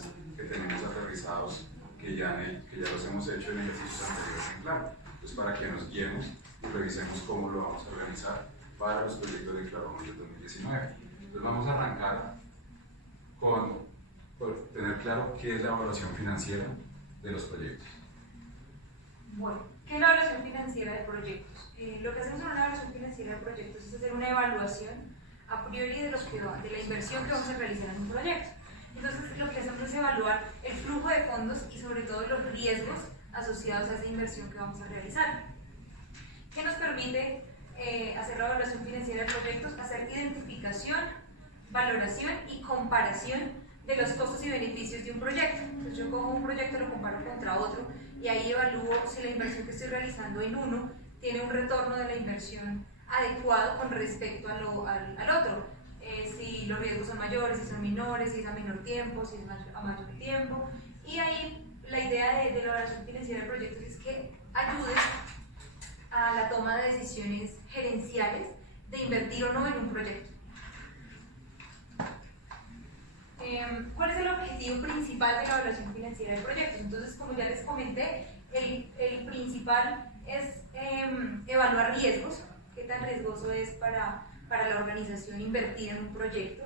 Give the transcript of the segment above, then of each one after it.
temas que tenemos aterrizados, que ya los hemos hecho en ejercicios anteriores en Claro. Entonces, para que nos guiemos y revisemos cómo lo vamos a organizar para los proyectos de Claro del 2019. Entonces, vamos a arrancar por tener claro qué es la evaluación financiera de los proyectos. Bueno, ¿qué es la evaluación financiera de proyectos? Lo que hacemos en una evaluación financiera de proyectos es hacer una evaluación a priori de la inversión que vamos a realizar en un proyecto. Entonces, lo que hacemos es evaluar el flujo de fondos y sobre todo los riesgos asociados a esa inversión que vamos a realizar. ¿Qué nos permite hacer la evaluación financiera de proyectos? Hacer identificación, valoración y comparación de los costos y beneficios de un proyecto. Entonces yo cojo un proyecto, lo comparo contra otro y ahí evalúo si la inversión que estoy realizando en uno tiene un retorno de la inversión adecuado con respecto al otro. Si los riesgos son mayores, si son menores, si es a menor tiempo, si es a mayor tiempo. Y ahí la idea de la evaluación financiera de proyectos es que ayude a la toma de decisiones gerenciales de invertir o no en un proyecto. ¿Cuál es el objetivo principal de la evaluación financiera de proyectos? Entonces, como ya les comenté, el principal es evaluar riesgos, qué tan riesgoso es para la organización invertir en un proyecto,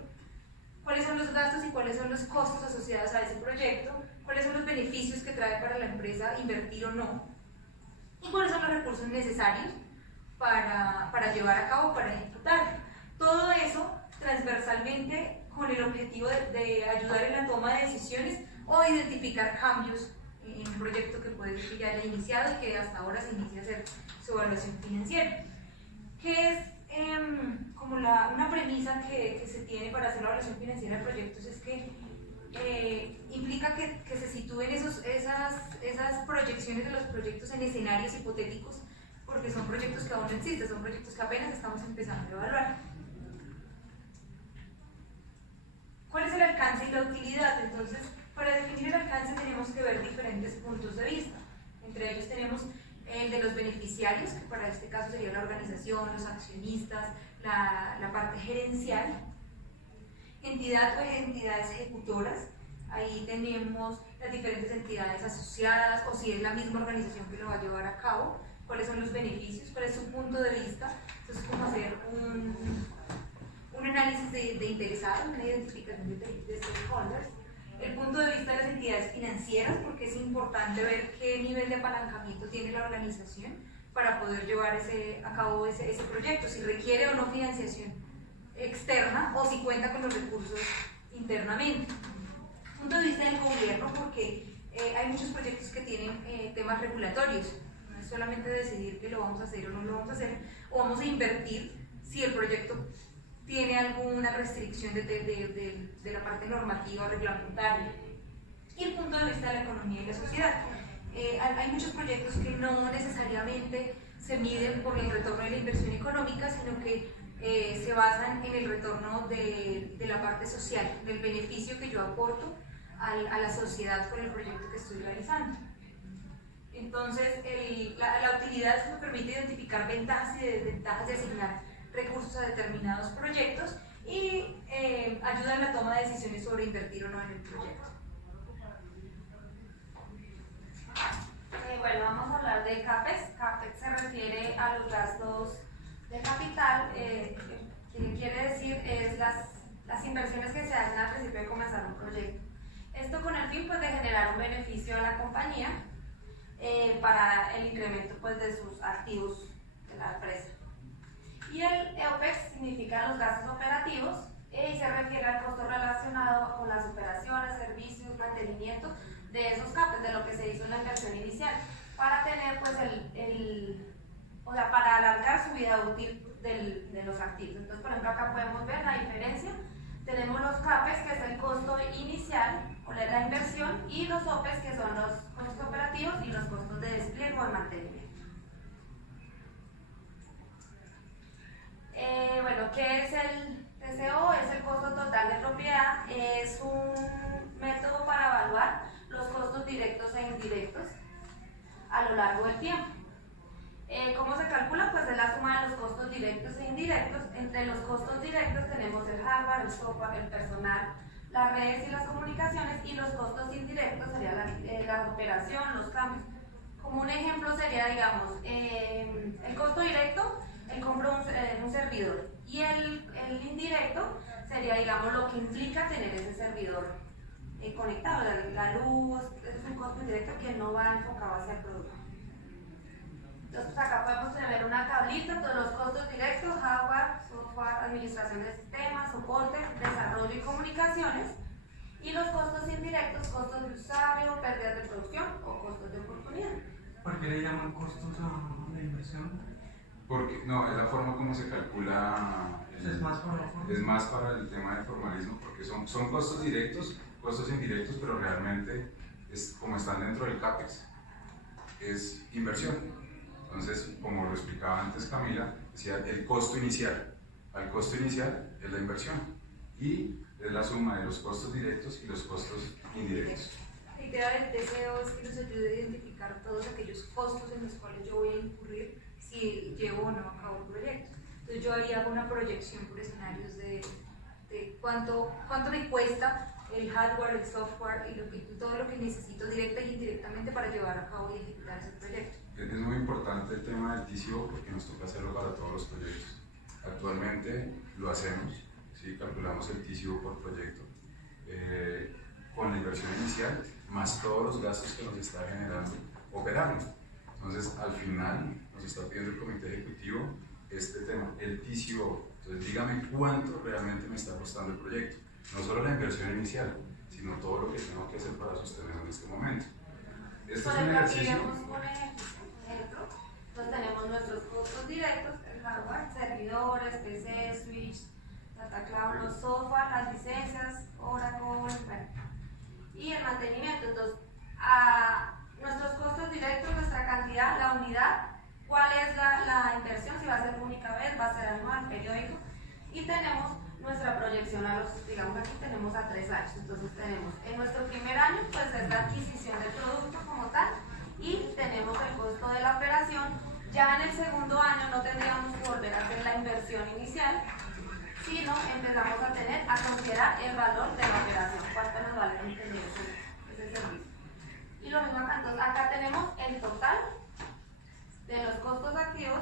cuáles son los gastos y cuáles son los costos asociados a ese proyecto, cuáles son los beneficios que trae para la empresa invertir o no, y cuáles son los recursos necesarios para llevar a cabo, para ejecutar. Todo eso transversalmente con el objetivo de ayudar en la toma de decisiones o identificar cambios en un proyecto que puede ser que ya haya iniciado y que hasta ahora se inicia a hacer su evaluación financiera. ¿Qué es como una premisa que se tiene para hacer la evaluación financiera de proyectos? Es que implica que se sitúen esas proyecciones de los proyectos en escenarios hipotéticos, porque son proyectos que aún no existen, son proyectos que apenas estamos empezando a evaluar. ¿Cuál es el alcance y la utilidad? Entonces, para definir el alcance tenemos que ver diferentes puntos de vista. Entre ellos tenemos el de los beneficiarios, que para este caso sería la organización, los accionistas, la parte gerencial, entidad o entidades ejecutoras. Ahí tenemos las diferentes entidades asociadas o si es la misma organización que lo va a llevar a cabo, cuáles son los beneficios, cuál es su punto de vista. Entonces, como hacer un análisis de interesados, una identificación de stakeholders, el punto de vista de las entidades financieras, porque es importante ver qué nivel de apalancamiento tiene la organización para poder llevar a cabo ese proyecto, si requiere o no financiación externa o si cuenta con los recursos internamente. Punto de vista del gobierno, porque hay muchos proyectos que tienen temas regulatorios, no es solamente decidir que lo vamos a hacer o no lo vamos a hacer, o vamos a invertir si el proyecto tiene alguna restricción de la parte normativa o reglamentaria. Y el punto de vista de la economía y la sociedad. Hay muchos proyectos que no necesariamente se miden por el retorno de la inversión económica, sino que se basan en el retorno de la parte social, del beneficio que yo aporto a la sociedad con el proyecto que estoy realizando. Entonces, la utilidad me permite identificar ventajas y desventajas de asignar recursos a determinados proyectos y ayuda en la toma de decisiones sobre invertir o no en el proyecto. Bueno, vamos a hablar de CAPEX. CAPEX se refiere a los gastos de capital, que quiere decir es las inversiones que se hacen al principio de comenzar un proyecto. Esto con el fin pues, de generar un beneficio a la compañía para el incremento pues, de sus activos de la empresa. Y el OPEX significa los gastos operativos y se refiere al costo relacionado con las operaciones, servicios, mantenimiento de esos CAPEX, de lo que se hizo en la inversión inicial, para tener pues para alargar su vida útil de los activos. Entonces, por ejemplo, acá podemos ver la diferencia. Tenemos los CAPEX, que es el costo inicial o la inversión, y los OPEX, que son los costos operativos y los costos de despliegue o de mantenimiento. Bueno, ¿qué es el TCO? Es el costo total de propiedad. Es un método para evaluar los costos directos e indirectos a lo largo del tiempo. ¿Cómo se calcula? Pues es la suma de los costos directos e indirectos. Entre los costos directos tenemos el hardware, el software, el personal, las redes y las comunicaciones, y los costos indirectos sería la operación, los cambios. Como un ejemplo sería, digamos, el costo directo, el compro un servidor, y el indirecto sería, digamos, lo que implica tener ese servidor conectado, la luz, es un costo indirecto que no va enfocado hacia el producto. Entonces acá podemos tener una tablita, todos los costos directos, hardware, software, administración de sistemas, soporte, desarrollo y comunicaciones, y los costos indirectos, costos de usuario, pérdidas de producción o costos de oportunidad. ¿Por qué le llaman costos a la inversión? Porque, no, es la forma como se calcula. Es más para el tema del formalismo, porque son costos directos, costos indirectos, pero realmente es como están dentro del CAPEX, es inversión. Entonces, como lo explicaba antes Camila, decía el costo inicial. Al costo inicial es la inversión y es la suma de los costos directos y los costos indirectos. La idea del DCO es que nos ayude a identificar todos aquellos costos en los cuales yo voy a incurrir si llevo o no a cabo el proyecto. Entonces yo haría una proyección por escenarios de cuánto me cuesta el hardware, el software y todo lo que necesito directa y indirectamente para llevar a cabo y ejecutar ese proyecto. Es muy importante el tema del TCO porque nos toca hacerlo para todos los proyectos. Actualmente lo hacemos, ¿sí? Calculamos el TCO por proyecto con la inversión inicial más todos los gastos que nos está generando operando. Entonces, al final nos está pidiendo el comité ejecutivo este tema, el TCO. Entonces, dígame cuánto realmente me está costando el proyecto. No solo la inversión inicial, sino todo lo que tengo que hacer para sostenerlo en este momento. Este es un ejercicio. Un ejemplo. Entonces tenemos nuestros costos directos, el hardware, servidores, PC, switch, data cloud, los software, las licencias, Oracle, bueno. Y el mantenimiento. Entonces, nuestros costos directos, nuestra cantidad, la unidad, cuál es la inversión, si va a ser única vez, va a ser anual, periódico, y tenemos nuestra proyección digamos aquí tenemos a 3 años. Entonces tenemos en nuestro primer año pues es la adquisición del producto como tal, y tenemos el costo de la operación. Ya en el segundo año no tendríamos que volver a hacer la inversión inicial, sino empezamos a considerar el valor de la operación, cuánto nos vale tener ese servicio. Y lo mismo acá, entonces acá tenemos el total de los costos activos,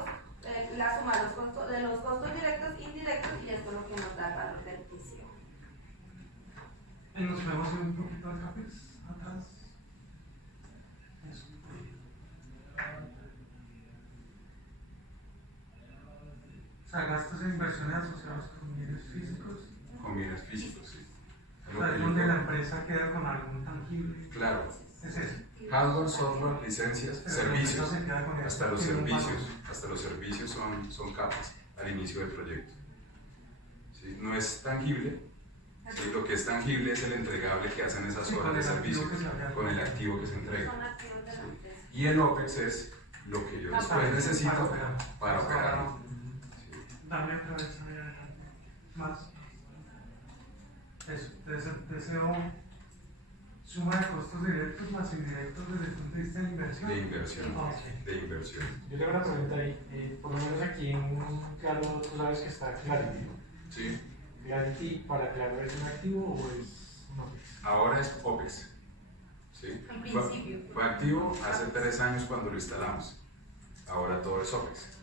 la suma de los costos directos e indirectos, y esto es lo que nos da el valor del TCO. Nos podemos ir un poquito al CAPEX, atrás. Eso. O sea, gastos e inversiones asociados con bienes físicos. Con bienes físicos, sí. O sea, es donde la empresa queda con algún tangible. Claro. Es eso. Hardware, software, licencias, Pero servicios, hasta los servicios son CAPEX al inicio del proyecto. ¿Sí? No es tangible, ¿sí? Lo que es tangible es el entregable que hacen esas horas de servicio con el activo que se entrega. Son activos de la empresa. Y el OPEX es lo que yo después necesito para operar. Dame otra vez más. Eso, deseo suma de costos directos más indirectos desde el punto de vista de inversión. De inversión. Okay. De inversión. Yo tengo una pregunta ahí. Por lo menos aquí en Claro, tú sabes que está Clarity, ¿no? Sí. ¿Clarity para Claro es un activo o es un OPEX? Ahora es OPEX. ¿Sí? Al principio. Fue activo hace 3 años cuando lo instalamos. Ahora todo es OPEX.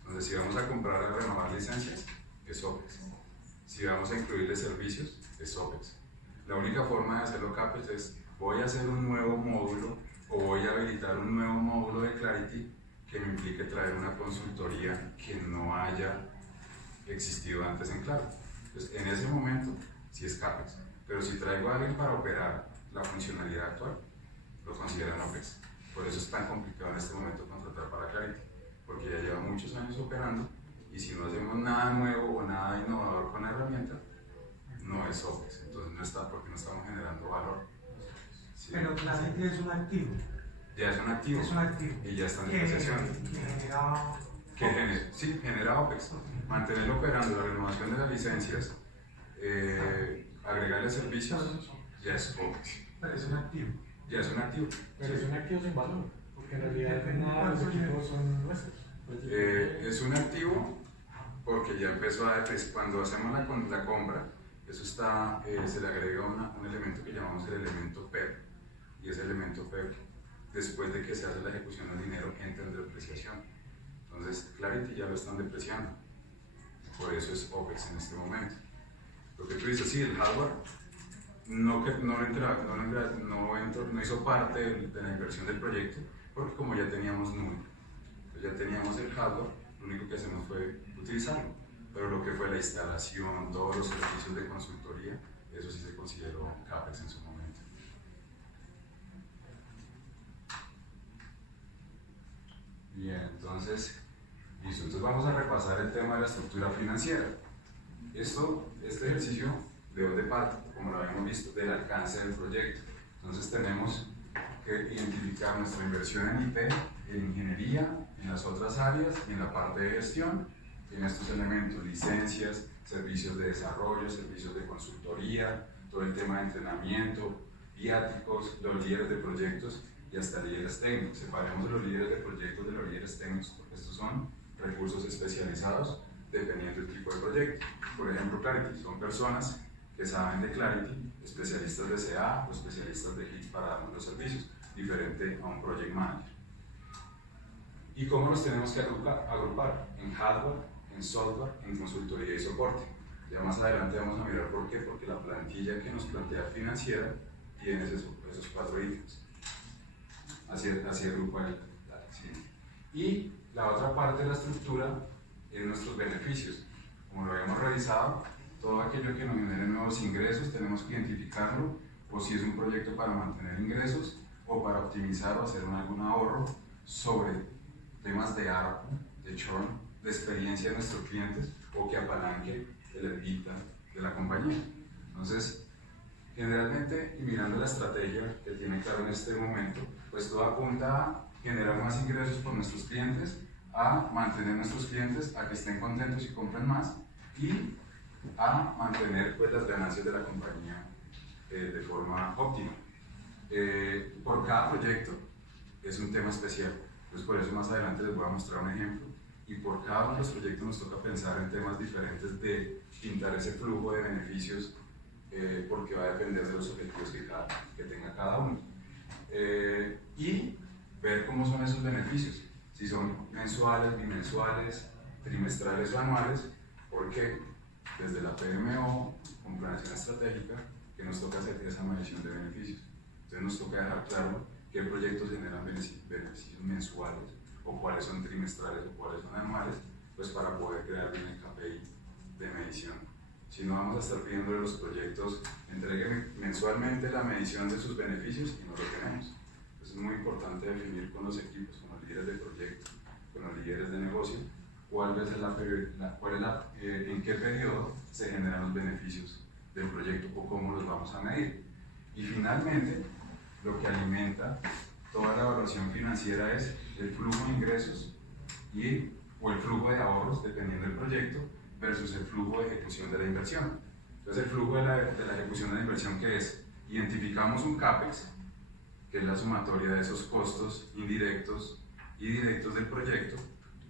Entonces, si vamos a comprar a renovar licencias, es OPEX. Si vamos a incluirle servicios, es OPEX. La única forma de hacerlo CAPEX es, voy a hacer un nuevo módulo o voy a habilitar un nuevo módulo de Clarity que me implique traer una consultoría que no haya existido antes en Claro. Entonces, en ese momento, sí es CAPEX. Pero si traigo a alguien para operar la funcionalidad actual, lo consideran OPEX. Por eso es tan complicado en este momento contratar para Clarity, porque ya lleva muchos años operando y si no hacemos nada nuevo o nada innovador con la herramienta, no es OPEX. Entonces no está porque no estamos generando valor. ¿Sí? Pero Clarity es un activo. Ya es un activo. Es un activo. Y ya está en negociación. Sí, genera OPEX. Mantenerlo operando, la renovación de las licencias, agregarle servicios, ya es OPEX. Pero es un activo. Ya es un activo. Pero es un activo sin valor, porque en realidad nada de los equipos son nuestros. Es un activo porque ya empezó a cuando hacemos la compra, Eso está, se le agrega un elemento que llamamos el elemento PEP, y ese elemento PEP, después de que se hace la ejecución del dinero, entra en depreciación. Entonces, Clarity ya lo están depreciando, por eso es OPEX en este momento. Lo que tú dices, sí, el hardware no hizo parte de la inversión del proyecto, porque como ya teníamos nube, ya teníamos el hardware, lo único que hacemos fue utilizarlo. Pero lo que fue la instalación, todos los servicios de consultoría, eso sí se consideró CAPEX en su momento. Bien, entonces, listo. Entonces vamos a repasar el tema de la estructura financiera. Este ejercicio de dónde parte, como lo habíamos visto, del alcance del proyecto. Entonces tenemos que identificar nuestra inversión en IP, en ingeniería, en las otras áreas y en la parte de gestión. En estos elementos, licencias, servicios de desarrollo, servicios de consultoría, todo el tema de entrenamiento, viáticos, los líderes de proyectos y hasta líderes técnicos. Separemos los líderes de proyectos de los líderes técnicos porque estos son recursos especializados dependiendo del tipo de proyecto. Por ejemplo, Clarity, son personas que saben de Clarity, especialistas de CA o especialistas de HIT para darnos los servicios, diferente a un project manager. ¿Y cómo los tenemos que agrupar? En hardware, en software, en consultoría y soporte. Ya más adelante vamos a mirar por qué, porque la plantilla que nos plantea financiera tiene esos 4 ítems. Así agrupa el siguiente. Y la otra parte de la estructura es nuestros beneficios. Como lo habíamos revisado, todo aquello que nos genere nuevos ingresos tenemos que identificarlo, o si es un proyecto para mantener ingresos o para optimizar o hacer algún ahorro sobre temas de ARPU, de churn, de experiencia de nuestros clientes o que apalanque el EBITDA de la compañía. Entonces, generalmente, y mirando la estrategia que tiene claro en este momento, pues todo apunta a generar más ingresos por nuestros clientes, a mantener nuestros clientes, a que estén contentos y compren más y a mantener pues, las ganancias de la compañía de forma óptima. Por cada proyecto es un tema especial, entonces por eso más adelante les voy a mostrar un ejemplo. Y por cada uno de los proyectos nos toca pensar en temas diferentes de pintar ese flujo de beneficios porque va a depender de los objetivos que tenga cada uno. Y ver cómo son esos beneficios, si son mensuales, bimensuales, trimestrales o anuales, porque desde la PMO, con planeación estratégica, que nos toca hacer esa medición de beneficios. Entonces nos toca dejar claro qué proyectos generan beneficios mensuales, o cuáles son trimestrales o cuáles son anuales, pues para poder crear bien el KPI de medición. Si no, vamos a estar pidiendo de los proyectos, entreguen mensualmente la medición de sus beneficios y no lo tenemos. Entonces es muy importante definir con los equipos, con los líderes de proyecto, con los líderes de negocio, en qué periodo se generan los beneficios del proyecto o cómo los vamos a medir. Y finalmente, lo que alimenta toda la evaluación financiera es el flujo de ingresos o el flujo de ahorros, dependiendo del proyecto, versus el flujo de ejecución de la inversión. Entonces, el flujo de la ejecución de la inversión, ¿qué es? Identificamos un CAPEX, que es la sumatoria de esos costos indirectos y directos del proyecto,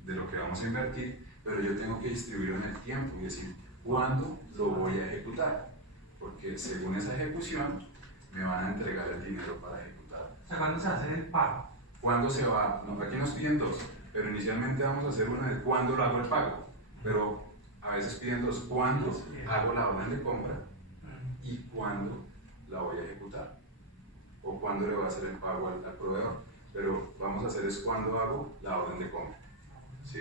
de lo que vamos a invertir, pero yo tengo que distribuirlo en el tiempo y decir, ¿cuándo lo voy a ejecutar? Porque según esa ejecución, me van a entregar el dinero para ejecutar. O sea, ¿cuándo se hace el pago? ¿Cuándo se va? No, aquí nos piden 2, pero inicialmente vamos a hacer una de cuándo lo hago el pago, pero a veces piden 2, ¿cuándo hago la orden de compra y cuándo la voy a ejecutar? O cuándo le voy a hacer el pago al proveedor, pero vamos a hacer es cuándo hago la orden de compra. ¿Sí?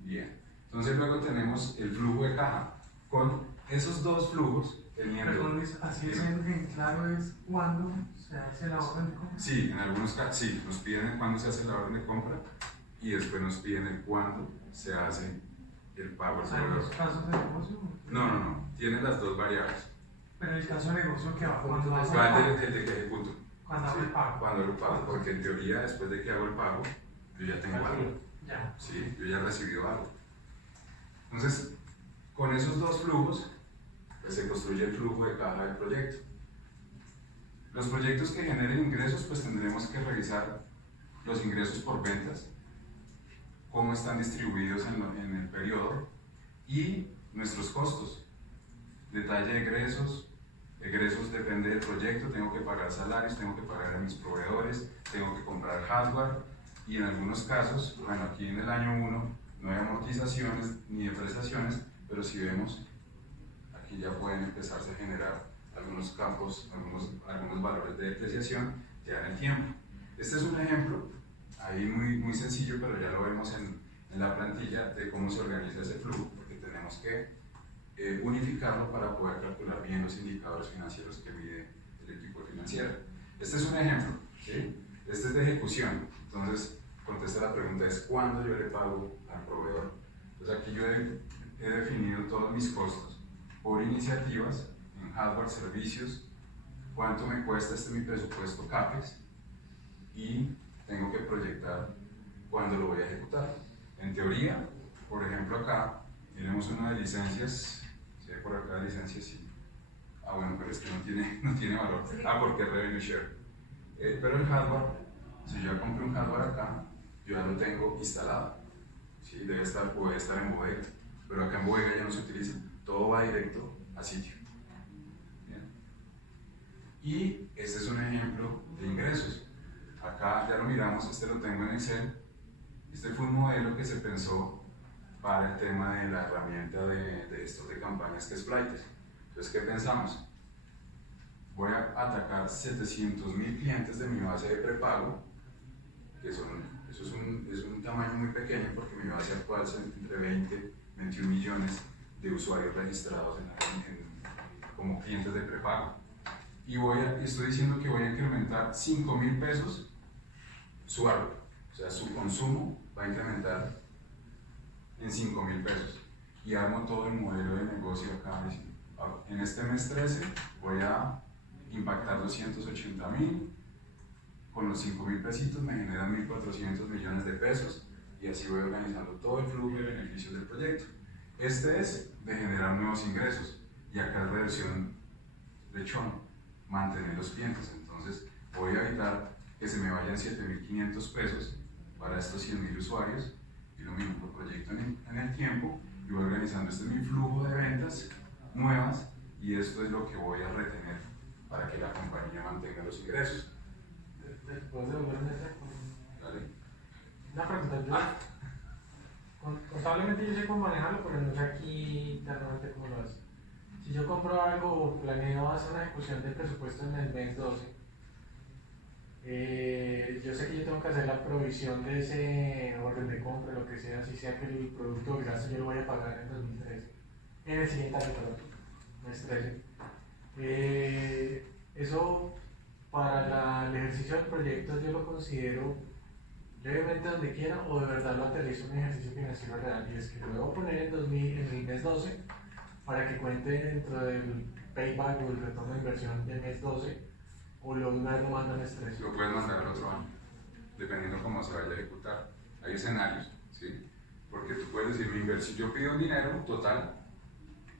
Bien. Entonces luego tenemos el flujo de caja. Con esos 2 flujos, teniendo... Perdón, así es en claro es cuándo se hace la orden de compra. Sí, en algunos casos, sí, nos piden el cuándo se hace la orden de compra y después nos piden el cuándo se hace el pago al proveedor. ¿Hay los casos de negocio? No, tiene las 2 variables. Pero el caso de negocio que va cuando hago el ¿Cuál pago. es el de que ejecuto? Cuando hago el pago. Cuando hago el pago, porque en teoría después de que hago el pago, yo ya tengo algo. Ya. Sí, yo ya he recibido algo. Entonces, con esos 2 flujos, pues se construye el flujo de caja del proyecto. Los proyectos que generen ingresos, pues tendremos que revisar los ingresos por ventas, cómo están distribuidos en el periodo y nuestros costos. Detalle de egresos. Egresos depende del proyecto, tengo que pagar salarios, tengo que pagar a mis proveedores, tengo que comprar hardware y en algunos casos, bueno, aquí en el año 1 no hay amortizaciones ni depreciaciones, pero si vemos, aquí ya pueden empezarse a generar algunos campos, algunos valores de depreciación ya en el tiempo. Este es un ejemplo, ahí muy sencillo, pero ya lo vemos en la plantilla de cómo se organiza ese flujo, porque tenemos que unificarlo para poder calcular bien los indicadores financieros que mide el equipo financiero. Este es un ejemplo, ¿sí? Este es de ejecución, entonces contesta la pregunta es ¿cuándo yo le pago al proveedor? Entonces aquí yo he definido todos mis costos por iniciativas, en hardware, servicios, cuánto me cuesta, este es mi presupuesto CAPEX y tengo que proyectar cuándo lo voy a ejecutar. En teoría, por ejemplo acá, tenemos una de licencias, si hay por acá licencias, sí. Ah bueno, pero este no tiene valor, porque es revenue share. Pero el hardware, si yo compré un hardware acá, yo ya lo tengo instalado, ¿sí? Puede estar en bodega, pero acá en bodega ya no se utiliza, todo va directo a sitio. ¿Bien? Y este es un ejemplo de ingresos. Acá ya lo miramos, este lo tengo en Excel. Este fue un modelo que se pensó para el tema de la herramienta de estos de campañas que es Flyter. Entonces, ¿qué pensamos? Voy a atacar 700.000 clientes de mi base de prepago, que eso es un tamaño muy pequeño porque mi base actual es entre 20 y 21 millones de usuarios registrados como clientes de prepago. Y estoy diciendo que voy a incrementar 5.000 pesos su árbol, o sea, su consumo va a incrementar en 5.000 pesos. Y armo todo el modelo de negocio acá. En este mes 13 voy a impactar 280.000, con los 5.000 pesitos me generan 1.400 millones de pesos y así voy organizando todo el flujo de beneficios del proyecto. Este es de generar nuevos ingresos y acá es reversión lechón, mantener los clientes. Entonces voy a evitar que se me vayan 7.500 pesos para estos 100.000 usuarios y lo mismo por proyecto en el tiempo y voy organizando. Este es mi flujo de ventas nuevas y esto es lo que voy a retener para que la compañía mantenga los ingresos. Después de volverme a hacer. ¿Vale? Una pregunta, contablemente yo sé cómo manejarlo, pero no sé aquí internamente cómo lo hace. Si yo compro algo o planeo hacer una ejecución del presupuesto en el mes 12, yo sé que yo tengo que hacer la provisión de ese orden de compra, lo que sea, si sea que el producto o gasto yo lo voy a pagar en 2013, en el siguiente año, perdón, mes 13. Eso para el ejercicio del proyecto yo lo considero levemente donde quiera o de verdad lo aterrizo en un ejercicio financiero real y es que lo debo poner en el mes 12 para que cuente dentro del payback o el retorno de inversión del mes 12 o una vez lo mando en mes 13. Lo puedes mandar al otro año, dependiendo cómo se vaya a ejecutar. Hay escenarios, ¿sí? Porque tú puedes decir, mi inversión, yo pido un dinero total,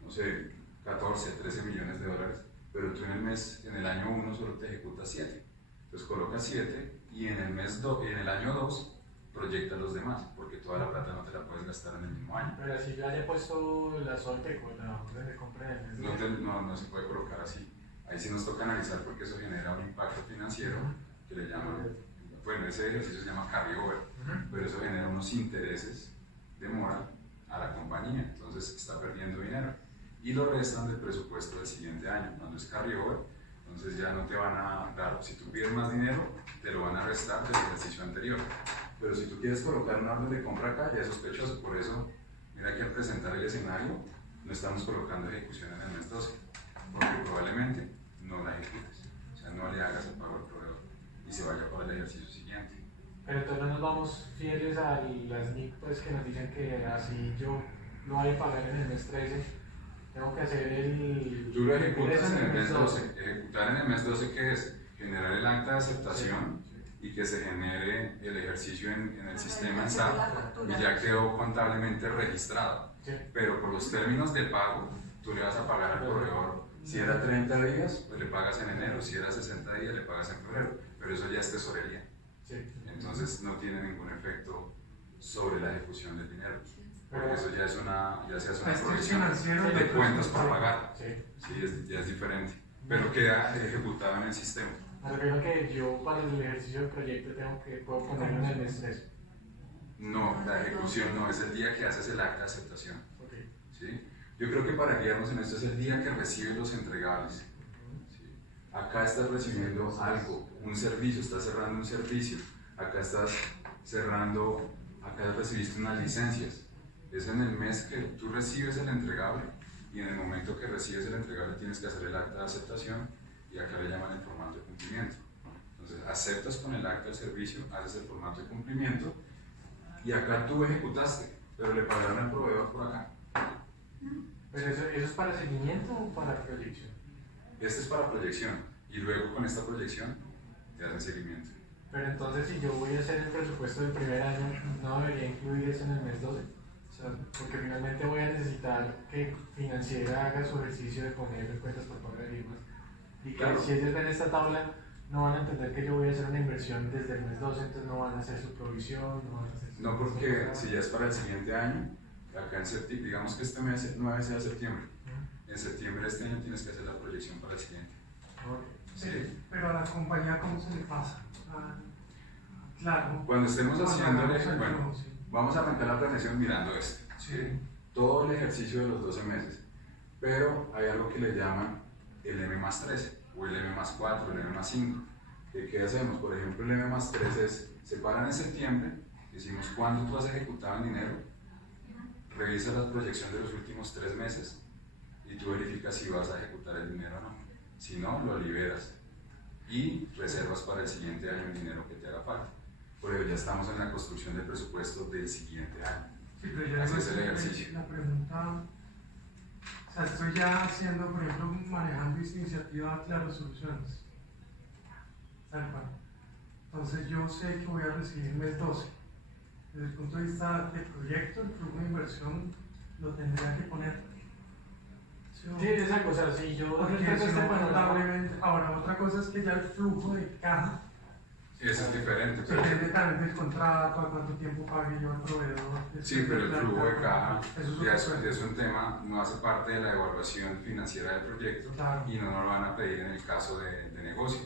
no sé, 14, 13 millones de dólares, pero tú en el año 1 solo te ejecutas 7. Entonces colocas 7 y en el año 2 proyectas los demás, porque toda la plata no te la puedes gastar en el mismo año. Pero si yo haya puesto la Soltec o la orden de compra en el mes No se puede colocar así. Ahí sí nos toca analizar porque eso genera un impacto financiero que le llaman, bueno, ese ejercicio se llama carryover, pero eso genera unos intereses de mora a la compañía, entonces está perdiendo dinero y lo restan del presupuesto del siguiente año. Cuando es carryover, entonces ya no te van a dar, si tú pides más dinero, te lo van a restar del ejercicio anterior. Pero si tú quieres colocar una orden de compra acá, ya es sospechoso. Por eso, mira que al presentar el escenario, no estamos colocando ejecución en el mes 12, porque probablemente no la ejecutes, o sea, no le hagas el pago al proveedor y se vaya para el ejercicio siguiente. Pero entonces no nos vamos fieles a las NIC pues, que nos dicen que así yo lo voy a pagar en el mes 13, tengo que hacer el... Tú lo ejecutas en el mes 12. Ejecutar en el mes 12, ¿qué es? Generar el acta de aceptación y que se genere el ejercicio en el sistema en SAP y ya quedó contablemente registrado. Sí. Pero por los términos de pago, tú le vas a pagar al proveedor. Si era 30 días, pues le pagas en enero. Si era 60 días, le pagas en febrero. Pero eso ya es tesorería. Sí. Entonces no tiene ningún efecto sobre la ejecución del dinero. porque eso ya se hace una Esto es provisión financiero de cuentas por pagar. Sí. Sí, ya es diferente, pero queda ejecutado en el sistema. Me refiero que yo para el ejercicio del proyecto puedo ponerlo en el mes 3. No, la ejecución no, es el día que haces el acta de aceptación. Ok. ¿Sí? Yo creo que para guiarnos en esto es el día que recibes los entregables. ¿Sí? Acá estás recibiendo algo, un servicio, estás cerrando un servicio. Acá estás cerrando, acá recibiste unas licencias. Es en el mes que tú recibes el entregable y en el momento que recibes el entregable tienes que hacer el acta de aceptación y acá le llaman el formato de cumplimiento. Entonces aceptas con el acta del servicio, haces el formato de cumplimiento y acá tú ejecutaste, pero le pagaron al proveedor por acá. ¿Pero eso es para seguimiento o para proyección? Este es para proyección y luego con esta proyección te hacen seguimiento. Pero entonces si yo voy a hacer el presupuesto del primer año, ¿no debería incluir eso en el mes 12? O sea, porque finalmente voy a necesitar que Financiera haga su ejercicio de poner cuentas por pagar y demás. Y que Claro. si ellos ven esta tabla, no van a entender que yo voy a hacer una inversión desde el mes 12, entonces no van a hacer su provisión, no van a hacer su... No, porque si ya es para el siguiente año, acá en septiembre, digamos que este mes 9 sea septiembre, en septiembre de este año tienes que hacer la proyección para el siguiente. ¿Sí? Pero a la compañía, ¿cómo se le pasa? Claro. Cuando estemos haciendo el Cuando bueno, hagamos el vamos a arrancar la planeación mirando esto. Sí. Todo el ejercicio de los 12 meses. Pero hay algo que le llaman el M+13 o el M+4, el M+5. ¿Qué hacemos? Por ejemplo, el M+3 es, se paran en septiembre, decimos cuándo tú has ejecutado el dinero, revisa la proyección de los últimos 3 meses y tú verificas si vas a ejecutar el dinero o no. Si no, lo liberas y reservas para el siguiente año el dinero que te haga falta. Por ello ya estamos en la construcción del presupuesto del siguiente año. Sí, pero yo Así es el digo, ejercicio. La pregunta, o sea, estoy ya haciendo, por ejemplo, manejando esta iniciativa Claro Soluciones. Tal cual. Entonces yo sé que voy a recibir mes 12. Desde el punto de vista del proyecto, el flujo de inversión lo tendría que poner. ¿Sí o no? Sí, exacto, o sea, si yo Porque respeto si este no, panorama, contablemente, ahora otra cosa es que ya el flujo de caja Eso es diferente. Pero, depende también del contrato, a cuánto tiempo pague yo al proveedor. sí, pero el flujo de caja Eso ya es es un tema, no hace parte de la evaluación financiera del proyecto claro. y no nos lo van a pedir en el caso de negocio.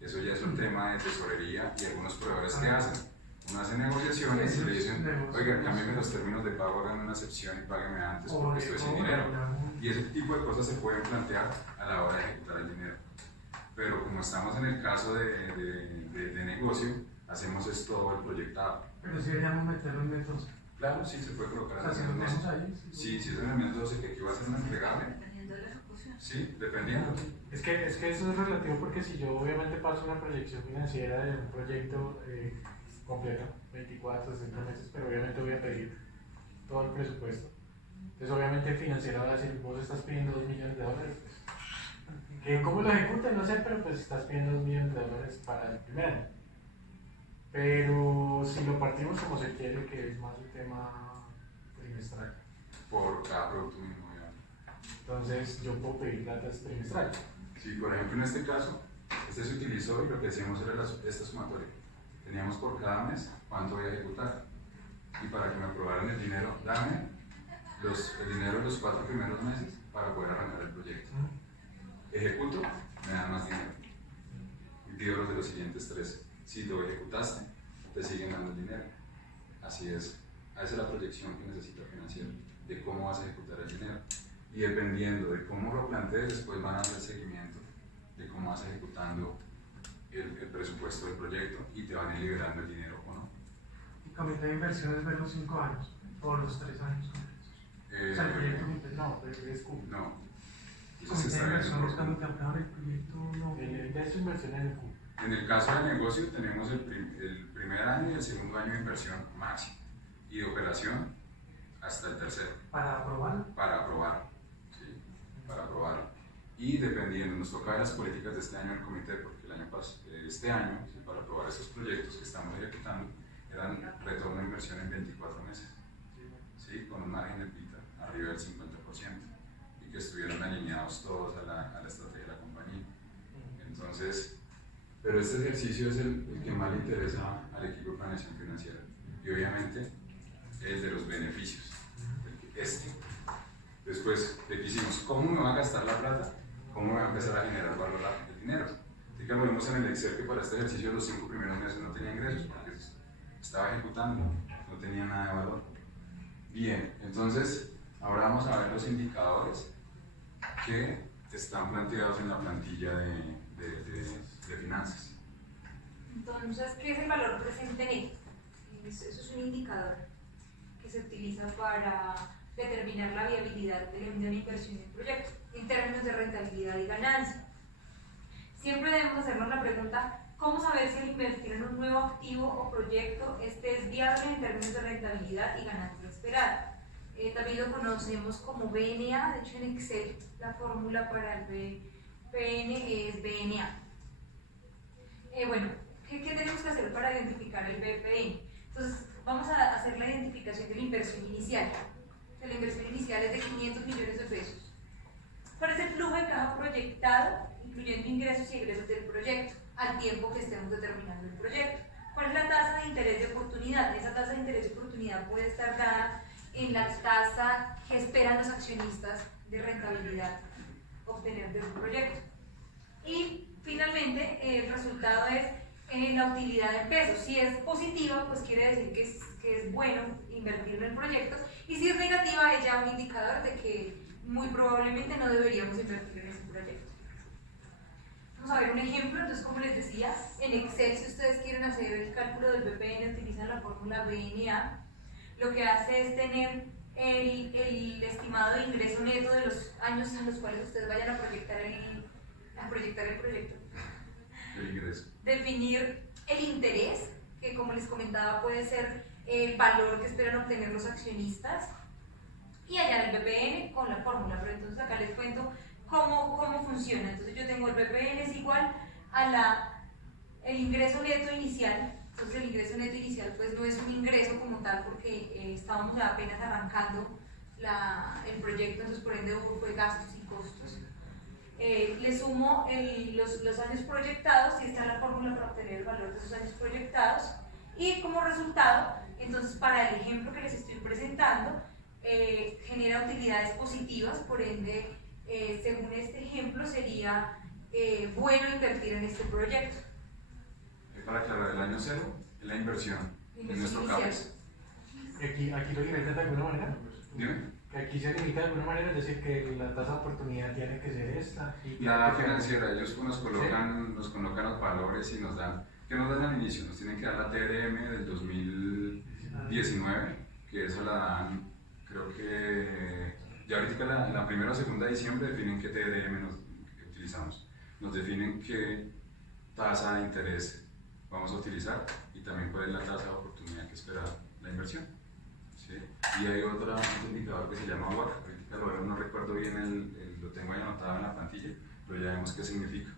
Eso ya es un tema de tesorería y algunos proveedores que hacen. Uno hace negociaciones y le dicen, oiga, cámbiame los términos de pago, háganme una excepción y págueme antes porque estoy sin dinero. Y ese tipo de cosas se pueden plantear a la hora de ejecutar el dinero. Pero como estamos en el caso de negocio, hacemos es todo el proyectado. Pero si deberíamos meterlo en mes 12. Claro, sí, se puede colocar O en sea, el si lo mes tenemos 12. ahí. Sí, si es en el mes 12 que aquí va a ser un entregable. Dependiendo de la ejecución. Sí, dependiendo. es que eso es relativo porque si yo obviamente paso una proyección financiera de un proyecto completo, 24, 60 meses, pero obviamente voy a pedir todo el presupuesto. Entonces obviamente Financiera va a decir, vos estás pidiendo $2 millones, pues, ¿cómo lo ejecutan? No sé, pero pues estás pidiendo $2 millones para el primer año. Pero si lo partimos como se quiere, que es más un tema trimestral, Por cada producto mínimo viable. entonces yo puedo pedir platas trimestrales. Sí, por ejemplo, en este caso, este se utilizó y lo que hacíamos era esta sumatoria. Teníamos por cada mes cuánto voy a ejecutar. Y para que me aprobaran el dinero, dame el dinero de los 4 primeros meses para poder arrancar el proyecto. Ejecuto, me dan más dinero. Y pido los de los siguientes 3. Si lo ejecutaste, te siguen dando el dinero. Así es. Esa es la proyección que necesita Financiera, de cómo vas a ejecutar el dinero. Y dependiendo de cómo lo plantees, después van a hacer seguimiento de cómo vas ejecutando el presupuesto del proyecto y te van a ir liberando el dinero o no. Y comité de inversiones ver los 5 años, o los 3 años completos. O sea, el proyecto completo. No, pero es Q. No. El Eso se comité de está viendo inversiones por cuando Q. te aprobaron el proyecto no. El de su inversión en el Q. En el caso de negocio tenemos el primer año y el segundo año de inversión máximo y de operación hasta el tercero Para aprobar. para aprobar. ¿Sí? Para aprobar. Y dependiendo, nos toca ver las políticas de este año del comité, porque este año, ¿sí? Para aprobar estos proyectos que estamos ejecutando, eran retorno de inversión en 24 meses, ¿sí? Con un margen de pita arriba del 50% y que estuvieron alineados todos a la estrategia de la compañía. Entonces, pero este ejercicio es el que más le interesa al equipo de planeación financiera y obviamente el de los beneficios. este. Después, ¿qué hicimos? ¿Cómo me va a gastar la plata? ¿Cómo me va a empezar a generar valor el dinero? Así que lo vemos en el Excel que para este ejercicio los 5 primeros meses no tenía ingresos porque estaba ejecutando, no tenía nada de valor. Bien, entonces ahora vamos a ver los indicadores que están planteados en la plantilla de finanzas. Entonces, ¿qué es el valor presente neto? Eso es un indicador que se utiliza para determinar la viabilidad de una inversión en proyecto en términos de rentabilidad y ganancia. Siempre debemos hacernos la pregunta, ¿cómo saber si al invertir en un nuevo activo o proyecto este es viable en términos de rentabilidad y ganancia esperada? También lo conocemos como BNA, de hecho en Excel la fórmula para el BPN es BNA. Bueno, ¿qué tenemos que hacer para identificar el BPN? Entonces, vamos a hacer la identificación de la inversión inicial. La inversión inicial es de 500 millones de pesos. ¿Cuál es el flujo de caja proyectado, incluyendo ingresos y egresos del proyecto, al tiempo que estemos determinando el proyecto? ¿Cuál es la tasa de interés de oportunidad? Esa tasa de interés de oportunidad puede estar dada en la tasa que esperan los accionistas de rentabilidad obtener de un proyecto. Y finalmente, el resultado es la utilidad en pesos. Si es positiva, pues quiere decir que es bueno invertir en el proyecto, y si es negativa, es ya un indicador de que muy probablemente no deberíamos invertir en ese proyecto. Vamos a ver un ejemplo. Entonces, como les decía, en Excel, si ustedes quieren hacer el cálculo del BPN, utilizan la fórmula BNA. Lo que hace es tener el estimado de ingreso neto de los años en los cuales ustedes vayan a proyectar el proyecto. El ingreso. Definir el interés, que como les comentaba puede ser el valor que esperan obtener los accionistas, y hallar el BPN con la fórmula. Pero entonces acá les cuento cómo funciona. Entonces yo tengo el BPN es igual a el ingreso neto inicial. Entonces el ingreso neto inicial pues no es un ingreso como tal porque estábamos apenas arrancando el proyecto, entonces por ende fue gastos y costos. Le sumo los años proyectados, y está la fórmula para obtener el valor de esos años proyectados, y como resultado, entonces para el ejemplo que les estoy presentando, genera utilidades positivas, por ende, según este ejemplo, sería bueno invertir en este proyecto. Para aclarar, el año cero es la inversión en nuestro inicial. CAPEX. Aquí lo limitan de alguna manera. Dime. Que aquí se limita de alguna manera, es decir, que la tasa de oportunidad tiene que ser esta. Y La financiera, ellos nos colocan los valores y nos dan, ¿qué nos dan al inicio? Nos tienen que dar la TRM del 2019, que eso la dan, creo que ya ahorita en la primera o segunda de diciembre definen qué TRM utilizamos. Nos definen qué tasa de interés vamos a utilizar y también cuál es la tasa de oportunidad que espera la inversión. ¿Sí? Y hay otro indicador que se llama WACC, ahorita no recuerdo bien, lo tengo ahí anotado en la plantilla, pero ya vemos qué significa.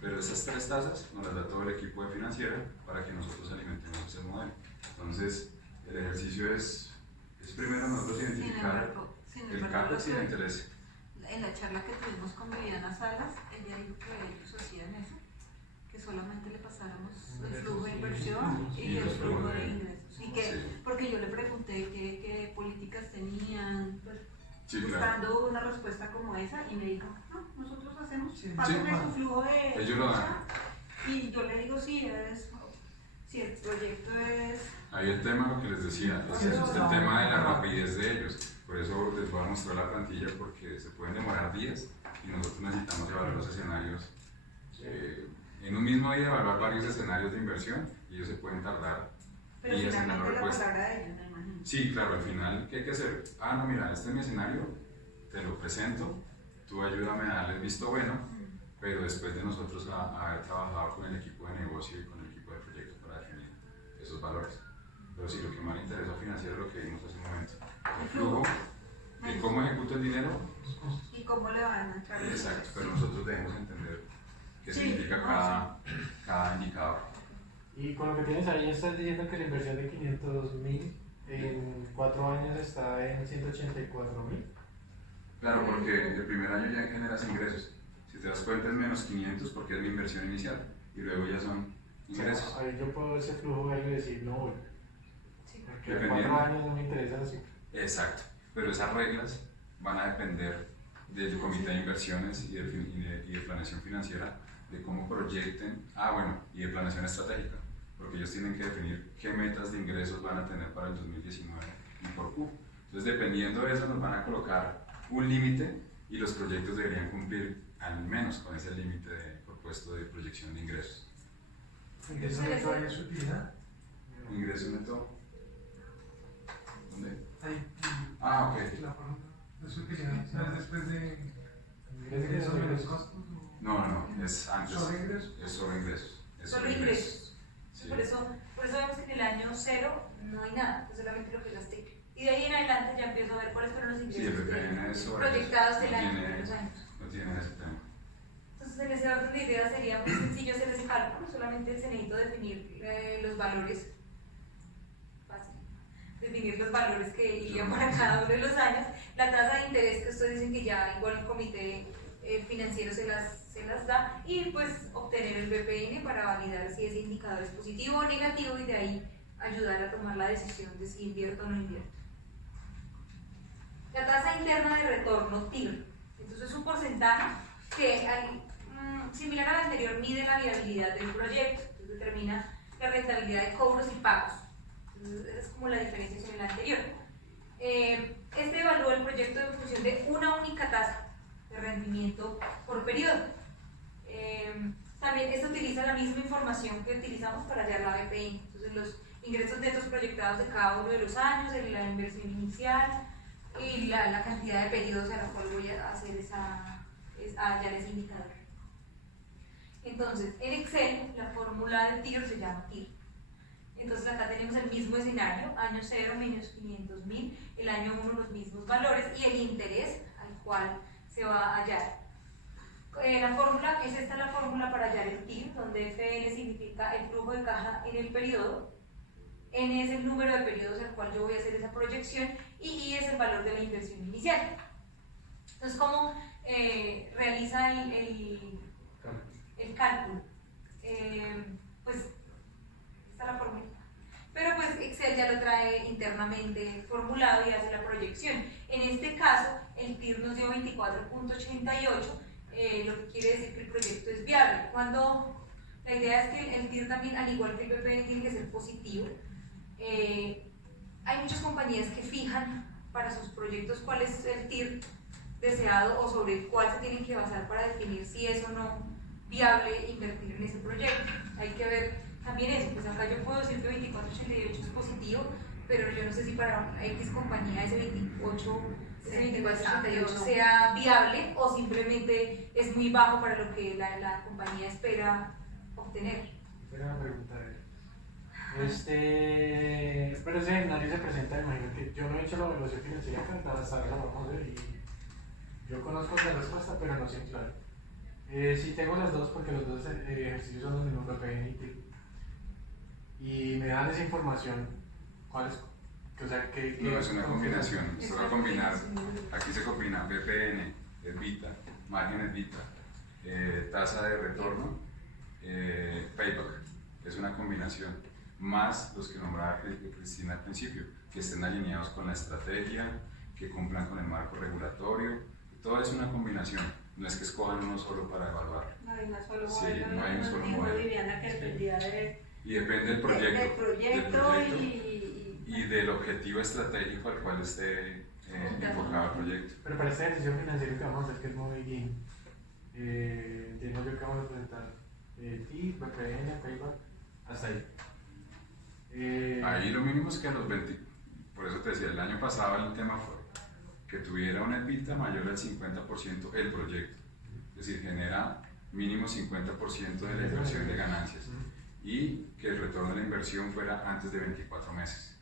Pero esas 3 tasas nos las da todo el equipo de financiera para que nosotros alimentemos ese modelo. Entonces, el ejercicio es primero nosotros identificar el CAPEX y el interés. En la charla que tuvimos con Viviana Salas, ella dijo que ellos hacían eso, que solamente le pasáramos el flujo de inversión y el flujo de ingresos. Y que, Sí. porque yo le pregunté qué políticas tenían, pues, Sí, buscando claro. una respuesta como esa, y me dijo, no, nosotros hacemos, Sí. pásenme Sí. su flujo de Ellos lo dan. y yo le digo, si el proyecto es... Ahí el tema, lo que les decía, es el tema de la rapidez de ellos. Por eso les voy a mostrar la plantilla, porque se pueden demorar días y nosotros necesitamos evaluar los escenarios. En un mismo día evaluar varios escenarios de inversión y ellos se pueden tardar Pero días en dar finalmente la respuesta. palabra de ellos, me imagino. Sí, claro, al final, ¿qué hay que hacer? No, mira, este es mi escenario, te lo presento, tú ayúdame a darle el visto bueno, pero después de nosotros haber trabajado con el equipo de negocio y con el equipo de proyecto para definir esos valores. Pero sí, lo que más le interesa financiero es lo que vimos hace un momento. El flujo, y cómo ejecuto el dinero. ¿Y cómo le van a entrar? Exacto, pero nosotros debemos entender qué Sí, significa cada indicador. Y con lo que tienes ahí, estás diciendo que la inversión de 500.000 en 4 años está en 184.000. Claro, porque el primer año ya generas ingresos. Si te das cuenta es menos 500 porque es mi inversión inicial y luego ya son ingresos. O sea, ahí yo puedo ver ese flujo ahí y decir, no voy. Porque en Dependiendo. 4 años no me interesa así. Exacto. pero esas reglas van a depender del comité de inversiones y de planeación financiera, de cómo proyecten, y de planeación estratégica, porque ellos tienen que definir qué metas de ingresos van a tener para el 2019 y por cupo. Entonces, dependiendo de eso, nos van a colocar un límite y los proyectos deberían cumplir al menos con ese límite propuesto de proyección de ingresos. ¿Ingreso neto hay su utilidad? Ingreso neto. ¿Dónde? Ahí. Ok. La forma de su utilidad. ¿Sabes después de ingresos menos costos? No, es antes. ¿Solo ingresos? Es solo ingresos. Solo ingresos. Sí. Por eso vemos que en el año 0 no hay nada, es solamente lo que gasté. Y de ahí en adelante ya empiezo a ver cuáles fueron los Sí, ingresos el PPN es sobre proyectados eso. del año, de los años. No tiene ese tema. Entonces, en ese orden de ideas sería muy sencillo hacer ese cálculo, solamente se necesita definir los valores, fácil, definir los valores que irían para cada uno de los años, la tasa de interés que ustedes dicen que ya igual el comité financiero se las da, y pues obtener el BPN para validar si ese indicador es positivo o negativo, y de ahí ayudar a tomar la decisión de si invierto o no invierto. La tasa interna de retorno TIR, entonces es un porcentaje que similar al anterior mide la viabilidad del proyecto, entonces determina la rentabilidad de cobros y pagos. Entonces es como la diferencia con el anterior. Este evalúa el proyecto en función de una única tasa de rendimiento por periodo. También esto utiliza la misma información que utilizamos para hallar la BPI. Entonces los ingresos netos proyectados de cada uno de los años, la inversión inicial y la cantidad de periodos a la cual voy a hacer hallar ese indicador. Entonces, en Excel, la fórmula de TIR se llama TIR. Entonces, acá tenemos el mismo escenario, año 0 menos 500.000, el año 1 los mismos valores y el interés al cual se va a hallar. La fórmula, esta es la fórmula para hallar el TIR, donde FN significa el flujo de caja en el periodo, N es el número de periodos al cual yo voy a hacer esa proyección y I es el valor de la inversión inicial. Entonces, ¿cómo realiza el cálculo? Pues esta es la fórmula, pero pues Excel ya lo trae internamente formulado y hace la proyección. En este caso el TIR nos dio 24.88, lo que quiere decir que el proyecto es viable. Cuando la idea es que el TIR también, al igual que el PPN, tiene que ser positivo. Hay muchas compañías que fijan para sus proyectos cuál es el TIR deseado o sobre el cual se tienen que basar para definir si es o no viable invertir en ese proyecto. Hay que ver también eso, pues acá yo puedo decir que 24.88 es positivo, pero yo no sé si para X compañía ese 24.88 sea viable o simplemente es muy bajo para lo que la compañía espera obtener. Espera una pregunta. Pero ese escenario se presenta, imagino que yo no he hecho la evaluación financiera cantada, hasta ahora la vamos a ver y yo conozco la respuesta, pero no sé claro. Sí tengo las dos porque los dos ejercicios son los mismos BPN y TIR. Y me dan esa información, ¿cuál es? O sea, no, es una combinación, se va a combinar, aquí se combina BPN, EBITDA, margen EBITDA, tasa de retorno, payback, es una combinación, más los que nombraba Cristina al principio, que estén alineados con la estrategia, que cumplan con el marco regulatorio, todo es una combinación, no es que escojan uno solo para evaluar. No hay un solo Sí, modelo, no hay un solo dijo modelo. Viviana que dependía Y depende del proyecto, del proyecto y del objetivo estratégico al cual esté enfocado el proyecto. Pero para este ejercicio financiero que vamos a hacer, que es muy bien, entiendo yo que vamos a presentar TIR, BPN, payback, hasta ahí. Ahí lo mínimo es que a los 20, por eso te decía, el año pasado el tema fue que tuviera un EBITDA mayor al 50% el proyecto, es decir, genera mínimo 50% de la inversión de ganancias y que el retorno de la inversión fuera antes de 24 meses.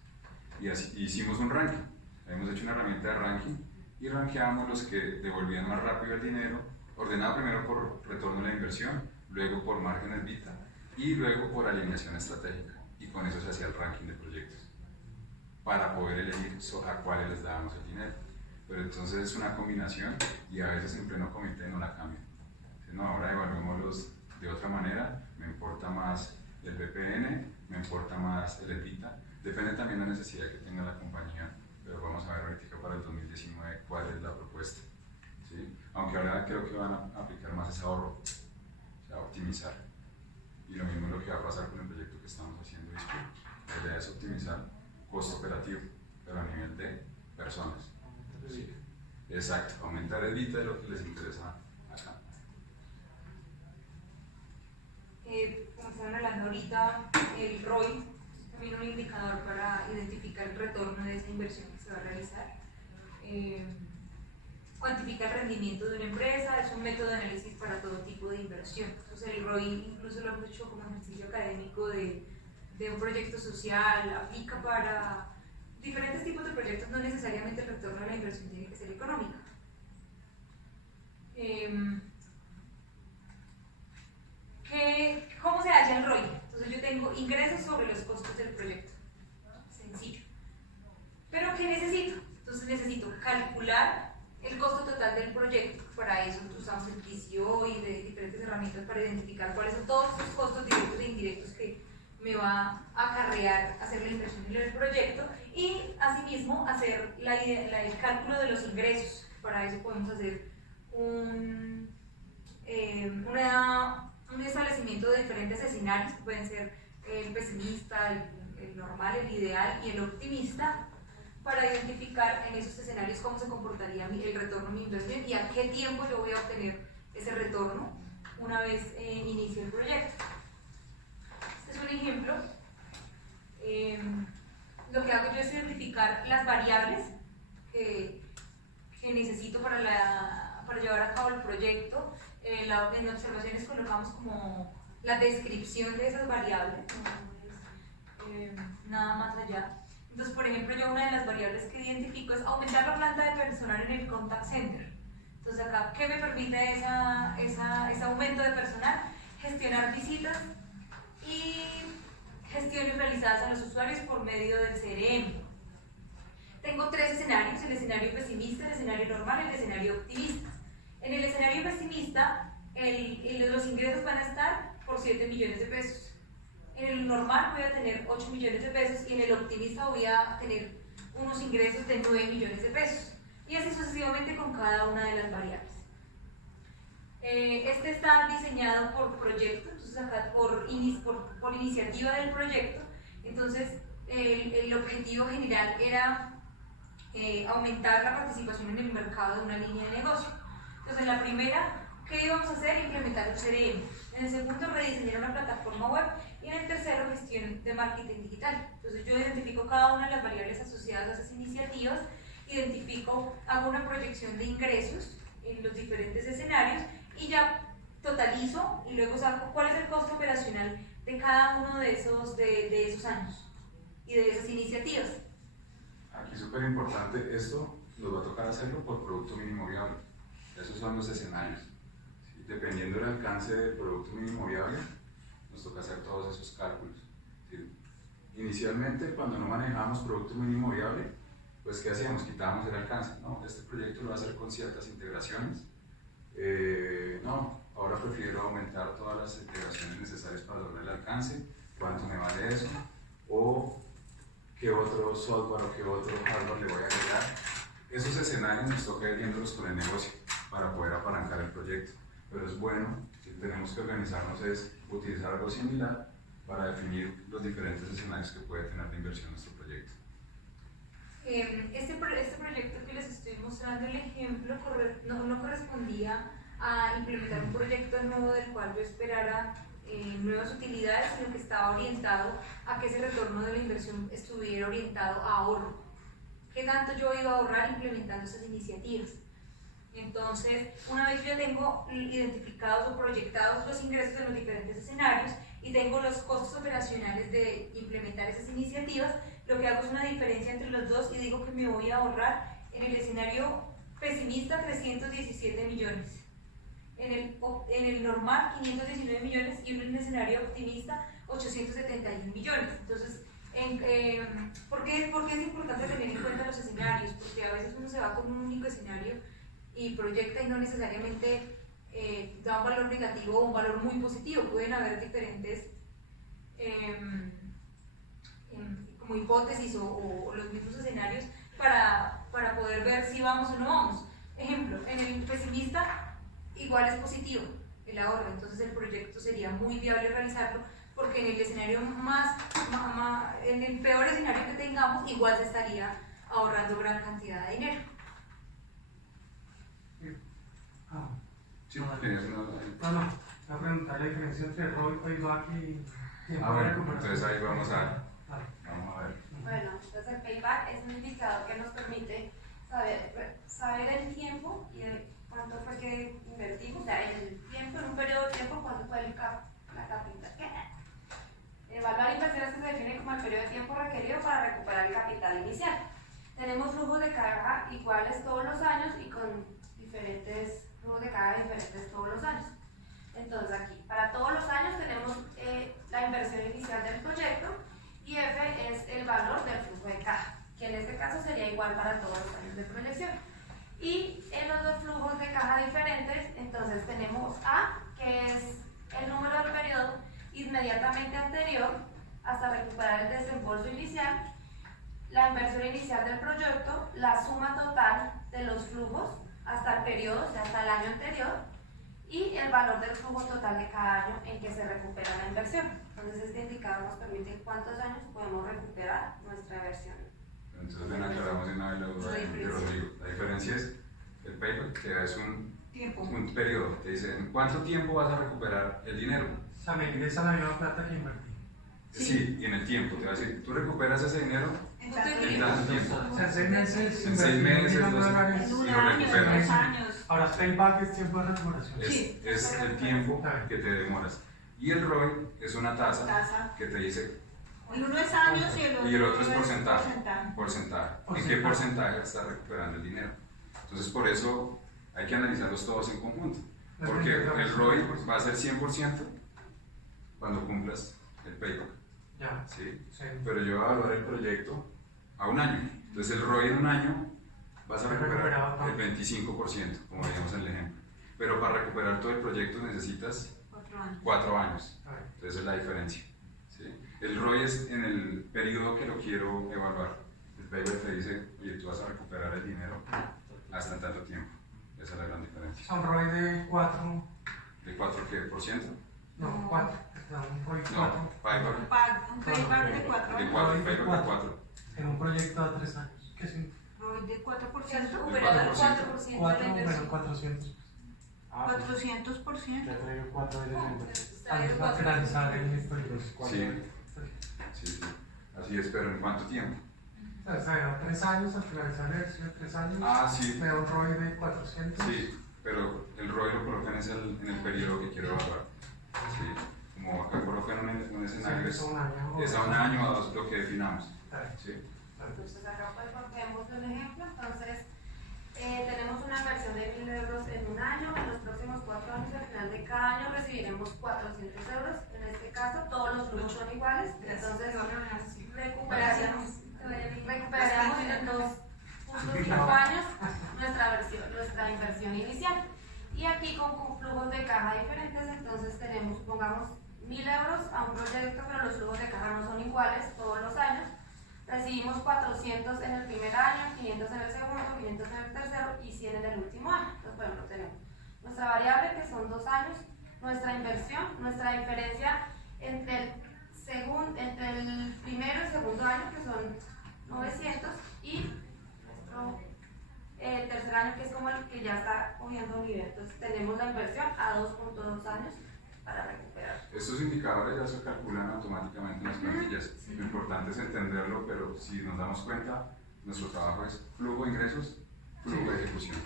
Y así hicimos un ranking, hemos hecho una herramienta de ranking y rankeamos los que devolvían más rápido el dinero, ordenado primero por retorno de la inversión, luego por margen EBITDA y luego por alineación estratégica. Y con eso se hacía el ranking de proyectos para poder elegir a cuáles les dábamos el dinero. Pero entonces es una combinación y a veces en pleno comité no la cambian. No, ahora evaluémoslos de otra manera, me importa más el BPN, me importa más el EBITDA, depende también de la necesidad que tenga la compañía, pero vamos a ver ahorita para para el 2019 cuál es la propuesta. ¿Sí? Aunque ahora creo que van a aplicar más ese ahorro, o sea, optimizar. Y lo mismo es lo que va a pasar con el proyecto que estamos haciendo. La idea es optimizar costo operativo, pero a nivel de personas. Sí. Exacto, aumentar el bit de lo que les interesa acá. Como estaban hablando ahorita, el ROI también un indicador para identificar el retorno de esa inversión que se va a realizar. Cuantifica el rendimiento de una empresa, es un método de análisis para todo tipo de inversión. Entonces el ROI incluso lo hemos hecho como ejercicio académico de un proyecto social, aplica para diferentes tipos de proyectos, no necesariamente el retorno de la inversión tiene que ser económica. ¿Cómo se halla el ROI? Entonces yo tengo ingresos sobre los costos del proyecto. Sencillo. ¿Pero qué necesito? Entonces necesito calcular el costo total del proyecto. Para eso usamos el PCO y de diferentes herramientas para identificar cuáles son todos esos costos directos e indirectos que me va a acarrear hacer la inversión en el proyecto y asimismo hacer el cálculo de los ingresos. Para eso podemos hacer un establecimiento de diferentes escenarios que pueden ser el pesimista, el normal, el ideal y el optimista, para identificar en esos escenarios cómo se comportaría el retorno de mi inversión y a qué tiempo yo voy a obtener ese retorno una vez inicie el proyecto. Este es un ejemplo. Lo que hago yo es identificar las variables que necesito para llevar a cabo el proyecto. En observaciones colocamos como la descripción de esas variables, nada más allá. Entonces, por ejemplo, yo una de las variables que identifico es aumentar la planta de personal en el contact center. Entonces acá, ¿qué me permite ese aumento de personal? Gestionar visitas y gestiones realizadas a los usuarios por medio del CRM. Tengo tres escenarios, el escenario pesimista, el escenario normal y el escenario optimista. En el escenario pesimista, los ingresos van a estar por 7 millones de pesos. En el normal voy a tener 8 millones de pesos y en el optimista voy a tener unos ingresos de 9 millones de pesos. Y así sucesivamente con cada una de las variables. Este está diseñado por proyecto, entonces acá por iniciativa del proyecto. Entonces el objetivo general era aumentar la participación en el mercado de una línea de negocio. Entonces en la primera, ¿qué íbamos a hacer? Implementar el CRM. En el segundo, rediseñar una plataforma web. Y en el tercero, gestión de marketing digital. Entonces yo identifico cada una de las variables asociadas a esas iniciativas, hago una proyección de ingresos en los diferentes escenarios y ya totalizo y luego saco cuál es el costo operacional de cada uno de esos años y de esas iniciativas. Aquí súper importante, esto nos va a tocar hacerlo por producto mínimo viable. Esos son los escenarios. ¿Sí? Dependiendo del alcance del producto mínimo viable, nos toca hacer todos esos cálculos. ¿Sí? Inicialmente, cuando no manejábamos producto mínimo viable, pues ¿qué hacíamos? Quitábamos el alcance. No, este proyecto lo va a hacer con ciertas integraciones. No, ahora prefiero aumentar todas las integraciones necesarias para lograr el alcance. ¿Cuánto me vale eso? O qué otro software o qué otro hardware le voy a agregar. Esos escenarios nos toca ir viéndolos con el negocio para poder apalancar el proyecto. Pero es bueno, si tenemos que organizarnos, es utilizar algo similar para definir los diferentes escenarios que puede tener la inversión en nuestro proyecto. Este proyecto que les estoy mostrando el ejemplo no correspondía a implementar un proyecto nuevo del cual yo esperara nuevas utilidades, sino que estaba orientado a que ese retorno de la inversión estuviera orientado a ahorro. ¿Qué tanto yo iba a ahorrar implementando esas iniciativas? Entonces, una vez yo tengo identificados o proyectados los ingresos de los diferentes escenarios y tengo los costos operacionales de implementar esas iniciativas, lo que hago es una diferencia entre los dos y digo que me voy a ahorrar en el escenario pesimista 317 millones. En el normal 519 millones y en el escenario optimista 871 millones. Entonces, ¿por qué es importante tener en cuenta los escenarios? Porque a veces uno se va con un único escenario y proyecta y no necesariamente da un valor negativo o un valor muy positivo. Pueden haber diferentes como hipótesis o los mismos escenarios para para poder ver si vamos o no vamos. Ejemplo, en el pesimista igual es positivo el ahorro, entonces el proyecto sería muy viable realizarlo, porque en el escenario en el peor escenario que tengamos, igual se estaría ahorrando gran cantidad de dinero. Ah, Sí, tienes una... no, voy a preguntar la diferencia entre ROI, payback y tiempo de Bueno, recuperación. entonces ahí vamos a ver. Bueno, entonces el payback es un indicador que nos permite saber el tiempo y cuánto fue que invertimos, o sea, el tiempo, en un periodo de tiempo, cuánto fue la capital. Evaluar inversiones que se define como el periodo de tiempo requerido para recuperar el capital inicial. Tenemos flujos de caja iguales todos los años y con diferentes flujos de caja diferentes todos los años. Entonces aquí, para todos los años tenemos la inversión inicial del proyecto y F es el valor del flujo de caja, que en este caso sería igual para todos los años de proyección. Y en los dos flujos de caja diferentes, entonces tenemos A, que es el número del periodo inmediatamente anterior hasta recuperar el desembolso inicial, la inversión inicial del proyecto, la suma total de los flujos hasta el periodo, o sea, hasta el año anterior, y el valor del flujo total de cada año en que se recupera la inversión. Entonces este indicador nos permite cuántos años podemos recuperar nuestra inversión. Entonces ven, aclaramos de una vez la duda de Rodrigo. La diferencia es el payback, que es un periodo. Te dice, ¿en cuánto tiempo vas a recuperar el dinero? O sea, me ingresa la misma plata que invertí. Sí, y en el tiempo. Te va a decir, tú recuperas ese dinero en tanto tiempo. O sea, en 6 meses. En 6 meses, En un y lo año, en recuperas. 2 años. Ahora, payback es tiempo de recuperación. Es el tiempo que te demoras. Y el ROI es una tasa que te dice, El uno es años y el otro es porcentaje. ¿En qué porcentaje estás recuperando el dinero? Entonces, por eso hay que analizarlos todos en conjunto. Porque el ROI va a ser 100% cuando cumplas el payback. Ya. ¿Sí? Sí. Pero yo voy a evaluar el proyecto a un año. Entonces, el ROI en un año vas a recuperar el 25%, como veíamos en el ejemplo. Pero para recuperar todo el proyecto necesitas 4 años. Entonces, es la diferencia. ¿Sí? El ROI es en el periodo que lo quiero evaluar. El payback te dice, oye, tú vas a recuperar el dinero hasta en tanto tiempo. Esa es la gran diferencia. Son ROI de 4. ¿De 4 qué? ¿Por ciento? No, 4. Un ROI 4. No, payback. Un payback de 4 De años. 4, payback de 4. En un proyecto a 3 años. ¿Qué es? ROI de 4%. Recuperar el 4% de la 4, inversión. bueno, 400. Ah, pues, 400%. ya traigo 4 veces la inversión. Antes va a finalizar el proyecto. Sí, sí. Así es, pero ¿en cuánto tiempo? O sea, 3 años, al finalizar el ejercicio, 3 años. Ah, sí. Me da un ROI de 400. Sí, pero el ROI lo colocan en el periodo que quiero evaluar. Sí. Como acá colocan un escenario, Es un año. es a un año o a 2 lo que definamos. Sí. Entonces acá pues vemos un ejemplo. Entonces tenemos una inversión de 1.000 euros en un año. En los próximos 4 años, al final de cada año recibiremos 400 euros. En este caso todos los flujos son iguales. Entonces recuperaríamos en los últimos 5 años nuestra inversión inicial. Y aquí con flujos de caja diferentes, entonces tenemos, pongamos 1.000 euros a un proyecto, pero los flujos de caja no son iguales todos los años. Recibimos 400 en el primer año, 500 en el segundo, 500 en el tercero y 100 en el último año. Entonces, por ejemplo, tenemos nuestra variable, que son 2 años, nuestra inversión, nuestra diferencia entre el primero y el segundo año, que son 900, y el tercer año, que es como el que ya está cogiendo nivel. Entonces, tenemos la inversión a 2.2 años para recuperar. Estos indicadores ya se calculan automáticamente en las plantillas. Lo importante es entenderlo, pero si nos damos cuenta, nuestro trabajo es flujo de ingresos, flujo de ejecución.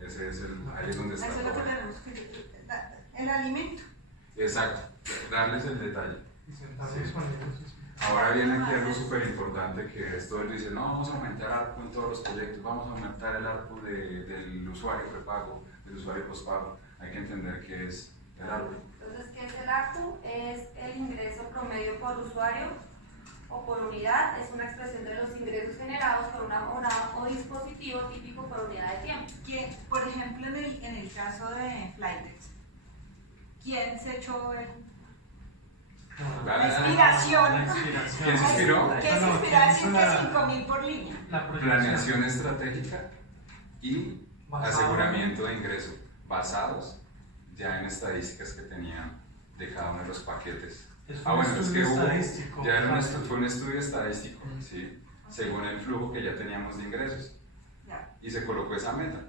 Ese es ahí es donde está Eso es lo que todo. tenemos que el alimento. Exacto, darles el detalle. Y sentarse disponibles. Ahora viene aquí algo súper importante, que es todo el dice, no, vamos a aumentar ARPU en todos los proyectos, vamos a aumentar el ARPU del usuario prepago, del usuario postpago. Hay que entender qué es el ARPU. Entonces, ¿qué es el ARPU? Es el ingreso promedio por usuario o por unidad. Es una expresión de los ingresos generados por una o dispositivo típico por unidad de tiempo. Por ejemplo, en el caso de Flytex, ¿quién se echó La Inspiración. La inspiración. ¿Quién se inspiró? ¿Qué es inspirar 5.000 por línea? La proyección. Planeación estratégica y aseguramiento de ingresos basados ya en estadísticas que tenían de cada uno de los paquetes. Es un Bueno, es que estudio hubo, estadístico. ya era fue un estudio estadístico, ¿sí? Según el flujo que ya teníamos de ingresos. Ya. Y se colocó esa meta.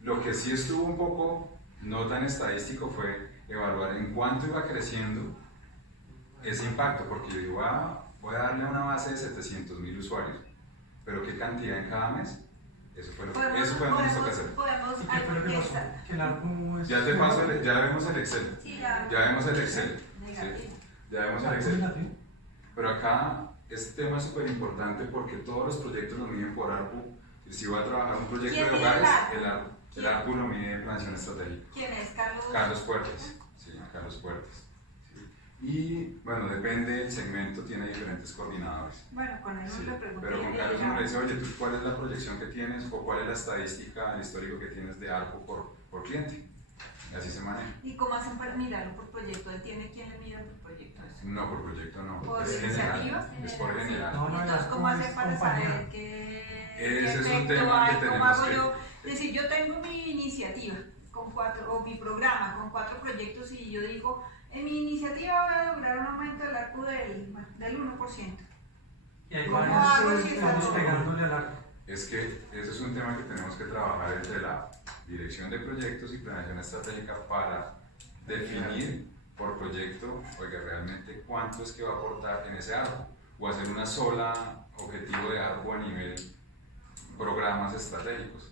Lo que sí estuvo un poco no tan estadístico fue evaluar en cuánto iba creciendo ese impacto, porque yo digo, voy a darle una base de 700.000 usuarios, pero ¿qué cantidad en cada mes? Eso fue lo que nos toca hacer. Podemos ¿Y qué fue lo que pasó? Que el ARPU es... Ya te paso, ya vemos el Excel. Sí, ya. Ya vemos el Excel. Negativo. ¿Sí? Ya vemos el ¿ARPU Excel. negativo? Pero acá este tema es súper importante porque todos los proyectos lo miden por ARPU. Y si voy a trabajar un proyecto ¿Quién de mide hogares, el ARPU? el ARPU lo mide Planeación Estratégica. ¿Quién es Carlos? Carlos Puertas. Sí, Carlos Puertas. Sí. Y bueno, depende del segmento, tiene diferentes coordinadores. Bueno, con eso Sí, le pregunté. pero con Carlos uno le dice, oye, ¿tú cuál es la proyección que tienes o cuál es la estadística, el histórico que tienes de ARPU por cliente? Y así se maneja. ¿Y cómo hacen para mirarlo por proyecto? ¿Él tiene quién le mira por proyecto? Eso? No, por proyecto no. ¿Por es iniciativa? general. Es por general. No, Entonces, ¿cómo ARPU hacer es para compañía. saber qué Ese es un efecto tema que hay? ¿Cómo tenemos hago que- yo? Es decir, yo tengo mi iniciativa con 4, o mi programa con 4 proyectos y yo digo, en mi iniciativa voy a lograr un aumento del ARPU del 1%. Y hay ¿Cómo varios hago si que está vamos todo? pegándole al ARPU. Es que ese es un tema que tenemos que trabajar entre la dirección de proyectos y planeación estratégica para definir por proyecto, oiga, realmente cuánto es que va a aportar en ese ARPU o hacer una sola objetivo de ARPU a nivel programas estratégicos.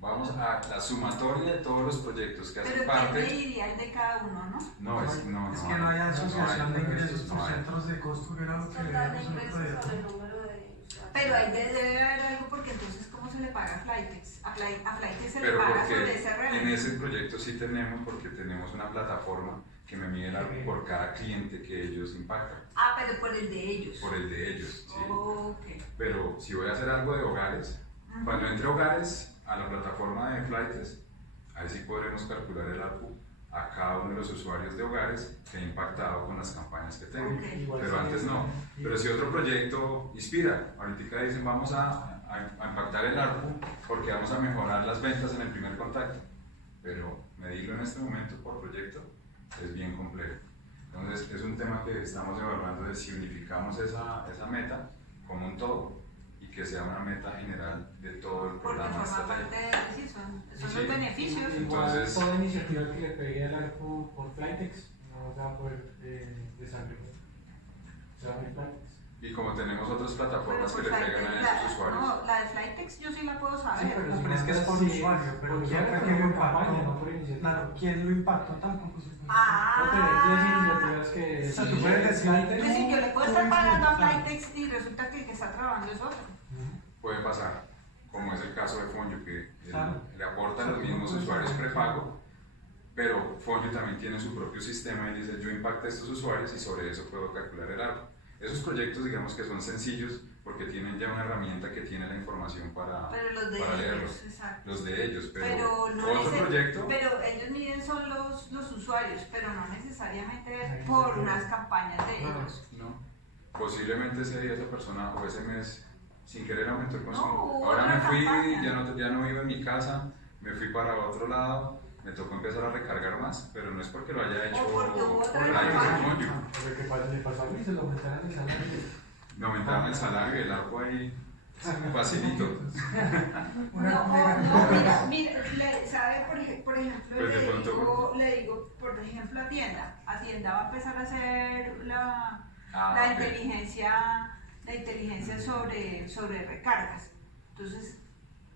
Vamos a la sumatoria de todos los proyectos que hacen Pero ¿quién parte. mediría el de cada uno, no? No, es que no Es que no hay asociación de ingresos no por hay. centros de costo, que era lo que Total de veíamos en el ingresos proyecto. sobre el número de usuarios. Pero ahí debe haber algo porque entonces ¿cómo se le paga a Flytex? A Flytex se le Pero paga sobre porque ese en revenue. ese proyecto sí tenemos, porque tenemos una plataforma que me mide el ARPU por cada cliente que ellos impactan, Ah, pero por el de ellos. por el de ellos. ¿sí? Ok. Pero si voy a hacer algo de hogares, Ujú. cuando entre hogares a la plataforma de Flytest, ahí sí podremos calcular el ARPU a cada uno de los usuarios de hogares que ha impactado con las campañas que tengo. Ok. Igual Pero sí, antes no. Pero si otro proyecto inspira, ahorita dicen vamos a impactar el ARPU porque vamos a mejorar las ventas en el primer contacto. Pero medirlo en este momento por proyecto es bien complejo. Entonces es un tema que estamos evaluando de si unificamos esa meta como un todo y que sea una meta general de todo el Porque programa forma estratégico. parte de sí, son Sí. los beneficios. Igual Entonces- toda iniciativa que le pegue al ARPU por Flytex no se va a poder desarrollar. Se va a ir Flytex. Y como tenemos otras Pero plataformas que por le pegan Flytex, a esos usuarios. no, la de Flytex yo sí la puedo saber. Sí, pero No, si pero es que es por sí, usuario, pero por ¿quién usuario, fue que lo por campaña, impactó? no por iniciativa. Claro, ¿quién lo impactó tampoco se puede. O tener 10 iniciativas que... O sea, tú puedes decir, Flytex- Es decir, yo le puedo estar pagando a Flytex y resulta que el que está trabajando es otro. Puede pasar, como es el caso de Fonjo, que Claro. le aporta a los mismos usuarios prepago, pero Fonjo también tiene su propio sistema y dice yo impacto a estos usuarios y sobre eso puedo calcular el ARPU. Esos proyectos digamos que son sencillos porque tienen ya una herramienta que tiene la información para Pero los de para ellos, leerlos. exacto. Los de ellos, pero, Pero no otro neces- proyecto, Pero ellos miden son los usuarios, pero no necesariamente por unas campañas de ellos. no, posiblemente ese día esa persona o ese mes sin querer aumentó el consumo. No, hubo Ahora me otra fui, campaña. ya no vivo en mi casa, me fui para otro lado, me tocó empezar a recargar más, pero no es porque lo haya hecho O porque hubo otra por la campaña. Fonjo. Lo que pasa, le pasó a mí, se lo aumentaron el salario. Me aumentaron el salario y el ARPU ahí facilito. No, mira, ¿sabe? Por ejemplo, Pues de pronto- le digo, por ejemplo, a Tienda va a empezar a hacer la Ok. inteligencia sobre recargas. Entonces,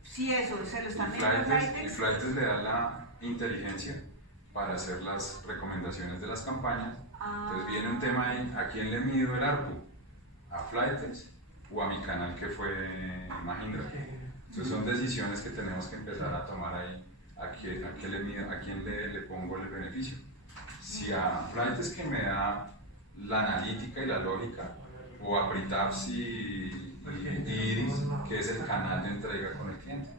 si eso se lo Y están midiendo en Flytex, Flytex le da la inteligencia para hacer las recomendaciones de las campañas. Entonces viene un tema ahí, ¿a quién le mido el ARPU? ¿A Flytex o a mi canal que fue Mahindra? Entonces son decisiones que tenemos que empezar a tomar ahí, a quién le mido, a quién le pongo el beneficio. Si a Flytex que me da la analítica y la lógica, o a Pritaps y Iris, que es el canal de entrega con el cliente.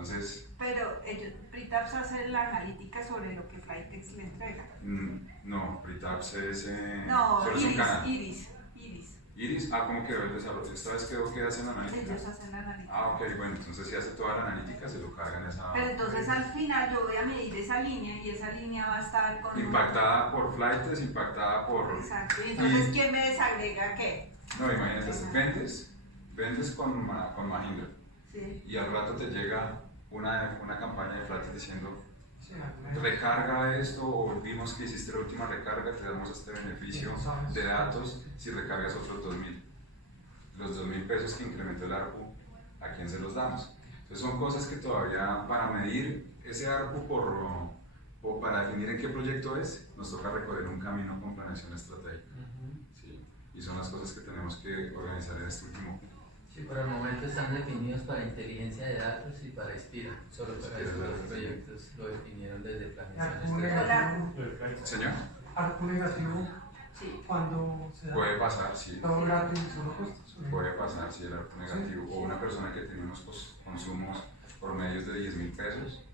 Entonces, Pero ellos, Pritaps hace la analítica sobre lo que Flytex le entrega. no, Pritaps es, No, solo es un canal. Iris. Iris, ¿cómo quedó el desarrollo? Esta vez quedó que hacen analítica. Ellos hacen la analítica. Ah, ok, bueno, entonces si hace toda la analítica, se lo cargan esa... Pero entonces al final yo voy a medir esa línea y esa línea va a estar con... Impactada por Flytex, impactada por... Exacto. Y entonces, ¿quién me desagrega qué? No, imagínate, vendes con Mahindra Sí. y al rato te llega una campaña de Flytex diciendo Sí, recarga esto o vimos que hiciste la última recarga, te damos este beneficio de datos si recargas otros 2.000. Los 2.000 pesos que incrementó el ARPU, ¿a quién se los damos? Entonces son cosas que todavía para medir ese ARPU o para definir en qué proyecto es, nos toca recorrer un camino con planeación estratégica. ¿Sí? Y son las cosas que tenemos que organizar en este último punto. Sí, por el momento están definidos para inteligencia de datos y para Inspira. Solo para estos dos proyectos lo definieron desde planeación estratégica. Señor, ARPU negativo Sí. cuando se da puede pasar, sí. todo gratis y solo costos. Puede pasar, si el ARPU negativo o una persona que tenemos consumos promedios de 10.000 pesos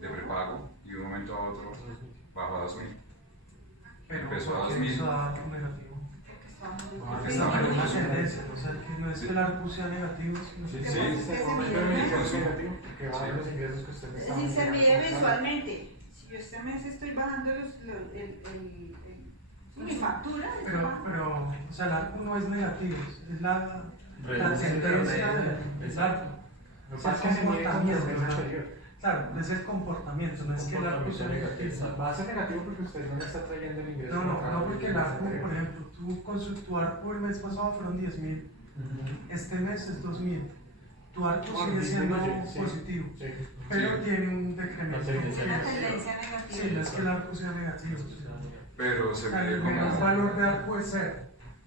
de prepago y de un momento a otro bajó a 2.000. Pero empezó a ¿por qué 2000. hizo ARPU negativo? Porque Es está mal. una tendencia, o sea, que no es que el ARPU sea negativo, sino Sí, que sí, Sí. este momento de medición negativo, que va a ver los ingresos que usted me Es está decir, se mide mencionando. mensualmente. Si yo este mes estoy bajando mi factura, pero, o sea, el ARPU no es negativo, es la Reduce el tendencia promedio. del ARPU. Lo que pasa es que se mide con el mes anterior. Claro, es el comportamiento, no es que el ARPU sea negativo. Va a ser negativo porque usted no le está trayendo el ingreso. No, porque el ARPU, por ejemplo, tú con tu ARPU el mes pasado fueron 10.000, este mes es 2.000. Tu ARPU sigue siendo positivo, Sí. pero Sí. tiene un decremento. Sí, sí, sí. una tendencia negativa. Sí, no es que el ARPU sea negativo. Pero se O sea, mide el menor como valor de ARPU es 0,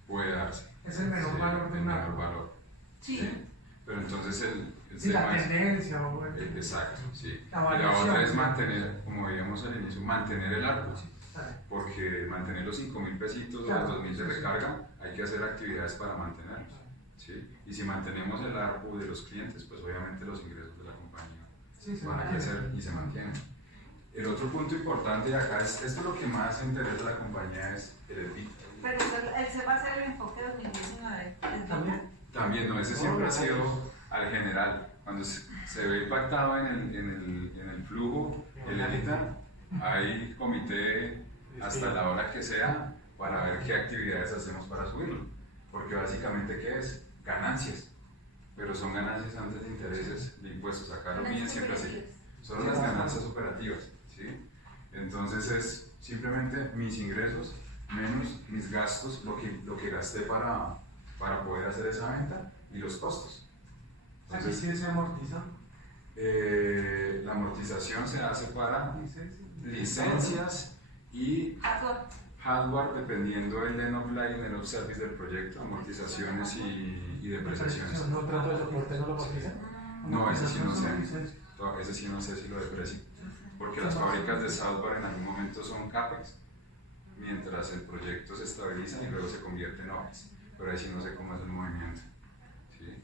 puede darse. es el menor Sí, valor de el un menor ARPU. valor. Sí. Pero entonces el Sí, la tema es... tendencia o Exacto, sí. La Y la variación. otra es mantener, como veíamos al inicio, mantener el ARPU. ¿sabes? Porque mantener los 5.000 pesitos o Claro, los 2.000 de sí, sí. recarga, hay que hacer actividades para mantenerlos. ¿Sí? Y si mantenemos el ARPU de los clientes, pues obviamente los ingresos de la compañía Sí, se van a mantiene. crecer y se mantienen. El otro punto importante de acá es, esto es lo que más interesa a la compañía es el EBITDA. Pero ese va a ser el enfoque 2019. ¿Es También. verdad? También, no, ese siempre ha sido al general. Cuando se ve impactado en el flujo, el EBITDA, hay comité hasta la hora que sea para ver qué actividades hacemos para subirlo. Porque básicamente, ¿qué es? Ganancias. Pero son ganancias antes de intereses de impuestos. Acá lo piden siempre así. Son las ganancias operativas. ¿Sí? Entonces es simplemente mis ingresos menos mis gastos, lo que gasté para poder hacer esa venta y los costos. Aquí Entonces, sí se amortiza. la amortización se hace para Licencia. licencias y Hardware. hardware dependiendo del end of life, end of service del proyecto, amortizaciones y depreciaciones. ¿Un contrato de soporte no lo amortiza? No, ese sí no sé. Licencia. Ese sí no sé si lo deprecio. Porque las fábricas de software en algún momento son CAPEX, mientras el proyecto se estabiliza y luego se convierte en OPEX. Pero ahí sí no sé cómo es el movimiento. ¿Sí?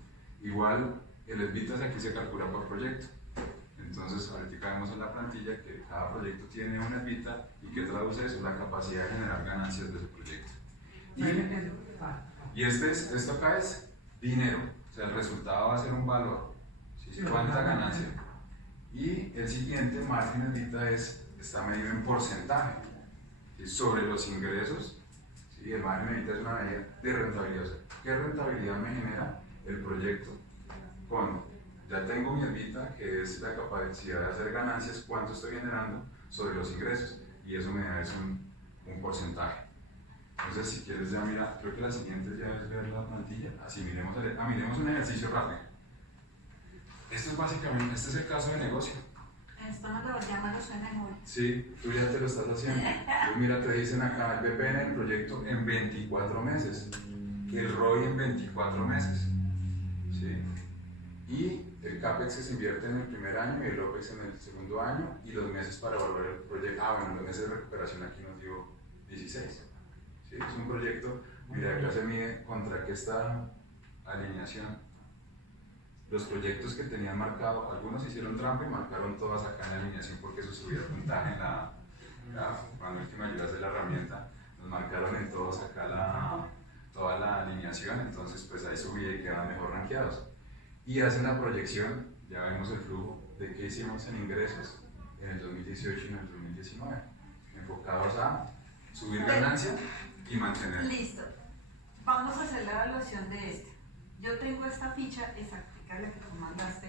Igual, el EBITDA aquí se calcula por proyecto. Entonces, ahorita vemos en la plantilla que cada proyecto tiene un EBITDA y que traduce eso, la capacidad de generar ganancias de su proyecto. Y esto acá es dinero, o sea, el resultado va a ser un valor. ¿Sí? ¿Cuánta ganancia? Y el siguiente, margen EBITDA, está medido en porcentaje. ¿Sí? Sobre los ingresos, ¿sí? El margen EBITDA es una medida de rentabilidad. O sea, ¿qué rentabilidad me genera el proyecto? Ya tengo mi EBITDA, que es la capacidad de hacer ganancias, cuánto estoy generando sobre los ingresos, y eso me da un porcentaje. Entonces, si quieres ya mira, creo que la siguiente ya es ver la plantilla. Así, miremos un ejercicio rápido. Esto es básicamente, este es el caso de negocio. Esto no lo llama los memoria. Sí, tú ya te lo estás haciendo. Pues mira, te dicen acá el BPN del proyecto en 24 meses, el ROI en 24 meses. ¿Sí? Y el CAPEX que se invierte en el primer año y el OPEX en el segundo año, y los meses para evaluar el proyecto. Bueno, los meses de recuperación aquí nos dio 16. ¿Sí? Es un proyecto, mira, acá se mide contra qué está alineación. los proyectos que tenían marcado, algunos hicieron trampa y marcaron todas acá en la alineación porque eso subía puntaje en la última ayuda de la herramienta, nos marcaron en todos acá toda la alineación, entonces pues ahí subía y quedaban mejor rankeados. Y hace una proyección, ya vemos el flujo de qué hicimos en ingresos en el 2018 y en el 2019, enfocados a subir ganancia y mantener. Listo. Vamos a hacer la evaluación de este. Yo tengo esta ficha exacta, la que tú mandaste.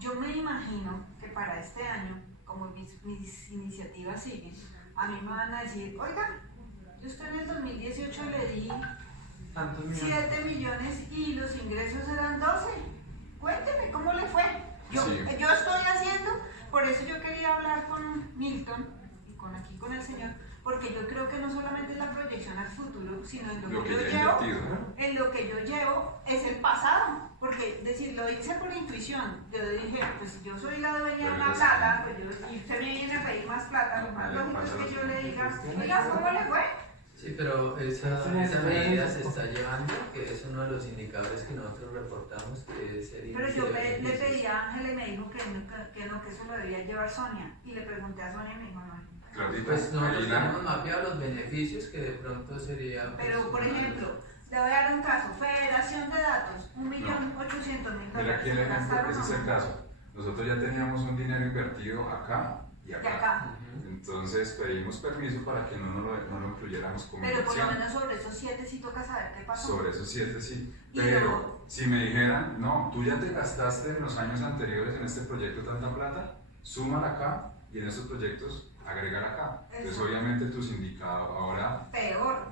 Yo me imagino que para este año, como mis iniciativas siguen, a mí me van a decir, oiga, yo usted en el 2018 le di 7 millones y los ingresos eran 12. Cuénteme cómo le fue. Yo estoy haciendo, por eso yo quería hablar con Milton y con el señor, porque yo creo que no solamente es la proyección al futuro, sino en lo que yo llevo, en lo que yo llevo es el pasado, porque decir, lo hice por intuición, yo dije, pues yo soy la dueña de la plata, pues y usted me viene a pedir más plata, lo más lógico es que yo le diga, oiga, ¿cómo le fue? Sí, pero esa medida se está llevando, que es uno de los indicadores que nosotros reportamos, que es el Pero yo le índice de pedí a Ángel y me dijo que eso lo debía llevar Sonia, y le pregunté a Sonia y me dijo no. Pues nosotros tenemos mapeado los beneficios que de pronto sería... Pero, por ejemplo, le voy a dar un caso, Federación de Datos, 1.800.000 Mira aquí el ejemplo, ese es el caso. Nosotros ya teníamos un dinero invertido acá y acá. Entonces pedimos permiso para que no lo incluyéramos como Pero por lo inversión. menos sobre esos 7 sí toca saber qué pasó. Sobre esos 7 sí. Pero si me dijeran, no, tú ya te gastaste en los años anteriores en este proyecto tanta plata, súmala acá y en esos proyectos agregar acá. Entonces obviamente tus indicadores ahora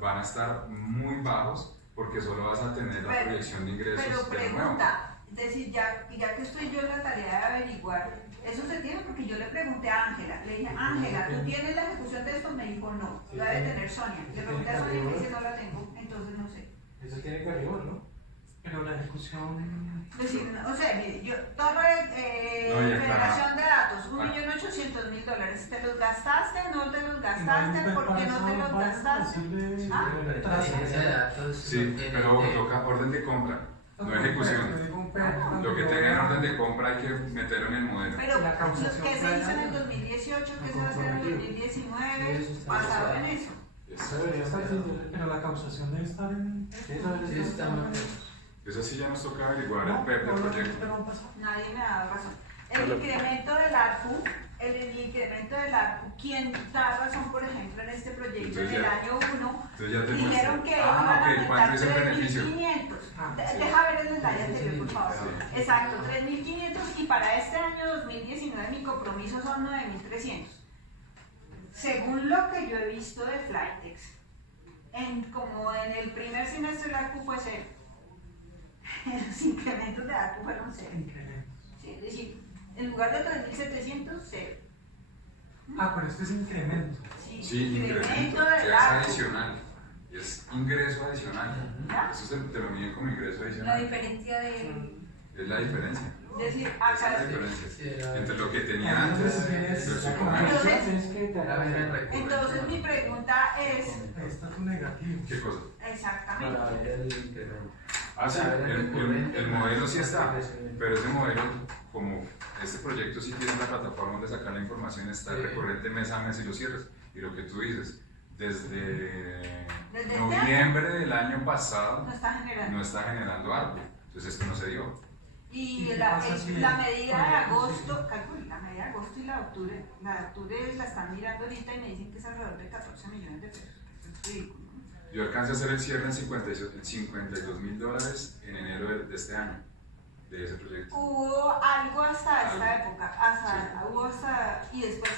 van a estar muy bajos porque solo vas a tener la proyección de ingresos pero de nuevo. pregunta, es decir, ya que estoy yo en la tarea de averiguar, eso se tiene porque yo le pregunté a Ángela, le dije, Ángela, ¿tú tienes la ejecución de esto? Me dijo, no, la debe tener Sonia. Le pregunté a Sonia y me dice, no la tengo, entonces no sé. Eso tiene que arribar, ¿no? Pero la ejecución... Es decir, o sea, mire, yo, Federación de Datos, 1.800.000 ¿te los gastaste? ¿No te los gastaste? ¿Por qué no te los gastaste? Inteligencia de datos. Sí, pero toca orden de compra, no ejecución. Lo que tenga en orden de compra hay que meterlo en el modelo. Pero, ¿qué se hizo en el 2018? ¿Qué se va a hacer en el 2019? Basado en eso. Pero la causación debe estar en... Sí, está mal. Eso sí ya nos toca averiguar el PEP del proyecto. Nadie me ha dado razón. El incremento del ARPU, ¿quién da razón, por ejemplo, en este proyecto en el año 1? Dijeron que iban a aumentar 3.500. Deja ver el slide anterior, por favor. Exacto, 3.500 y para este año 2019 mi compromiso son 9.300. Según lo que yo he visto de Flytex, como en el primer semestre el ARPU fue 0. Los incrementos de ARPU fueron 0. Sí, es decir, en lugar de 3.700, 0. Pero este es incremento. Sí, incremento, que es adicional. Es ingreso adicional. Eso te lo miden como ingreso adicional. La diferencia de... Es la diferencia. Es decir, Esa es la diferencia entre lo que tenía antes y lo que entonces mi pregunta es... Esta es un negativo. ¿Qué cosa? Exactamente. Para ver el incremento. Sí, el modelo sí está, pero ese modelo, como este proyecto sí tiene la plataforma donde sacar la información, está recurrente mes a mes y lo cierras. Y lo que tú dices, desde noviembre del año pasado no está generando algo. Entonces esto no se dio. Y la medida de agosto, la medida de agosto y la de octubre la están mirando ahorita y me dicen que es alrededor de 14 millones de pesos. Es ridículo. Yo alcancé a hacer el cierre en $52,000 en enero de este año, de ese proyecto. Hubo algo hasta esta época, y después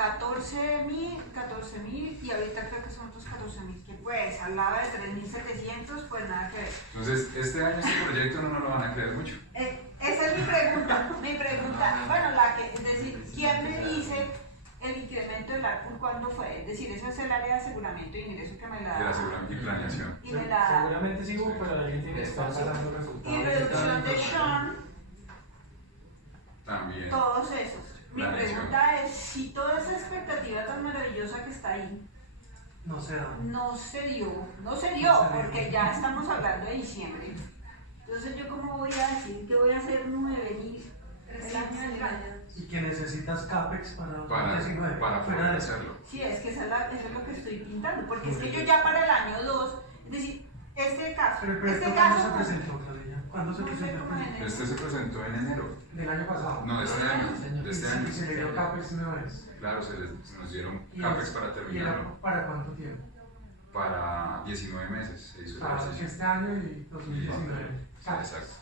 14.000 y ahorita creo que son otros 14.000, que pues al lado de 3.700, pues nada que ver. Entonces, este año este proyecto no nos lo van a creer mucho. Esa es mi pregunta, bueno, es decir, ¿quién me dice el incremento del ARPU cuándo fue? Es decir, eso es el área de aseguramiento de ingreso que me la de la aseguramiento y planeación. Y me la, seguramente sí hubo, pero alguien tiene que estar pasando resultados. Y reducción de Sean, También. todos esos. Mi pregunta es, si toda esa expectativa tan maravillosa que está ahí no se dio, porque ya estamos hablando de diciembre. Entonces yo cómo voy a decir que voy a hacer 9.000 el año entrante. Y que necesitas CAPEX para para 2019. poder fuera de eso. hacerlo. Sí, es que eso es lo que estoy pintando, porque es que yo ya para el año 2, es decir, este caso, Pero este ¿cuándo caso, se presentó, Claudia? ¿Cuándo se no sé presentó? cómo en enero. Este se presentó en enero. Del año pasado. No, de este año. De este año. Y se le dio CAPEX una vez. Claro, se nos dieron ¿Y CAPEX para ¿Y era terminarlo. para cuánto tiempo? Para 19 meses se hizo el Para ejercicio. este año y 2019. Sí, exacto.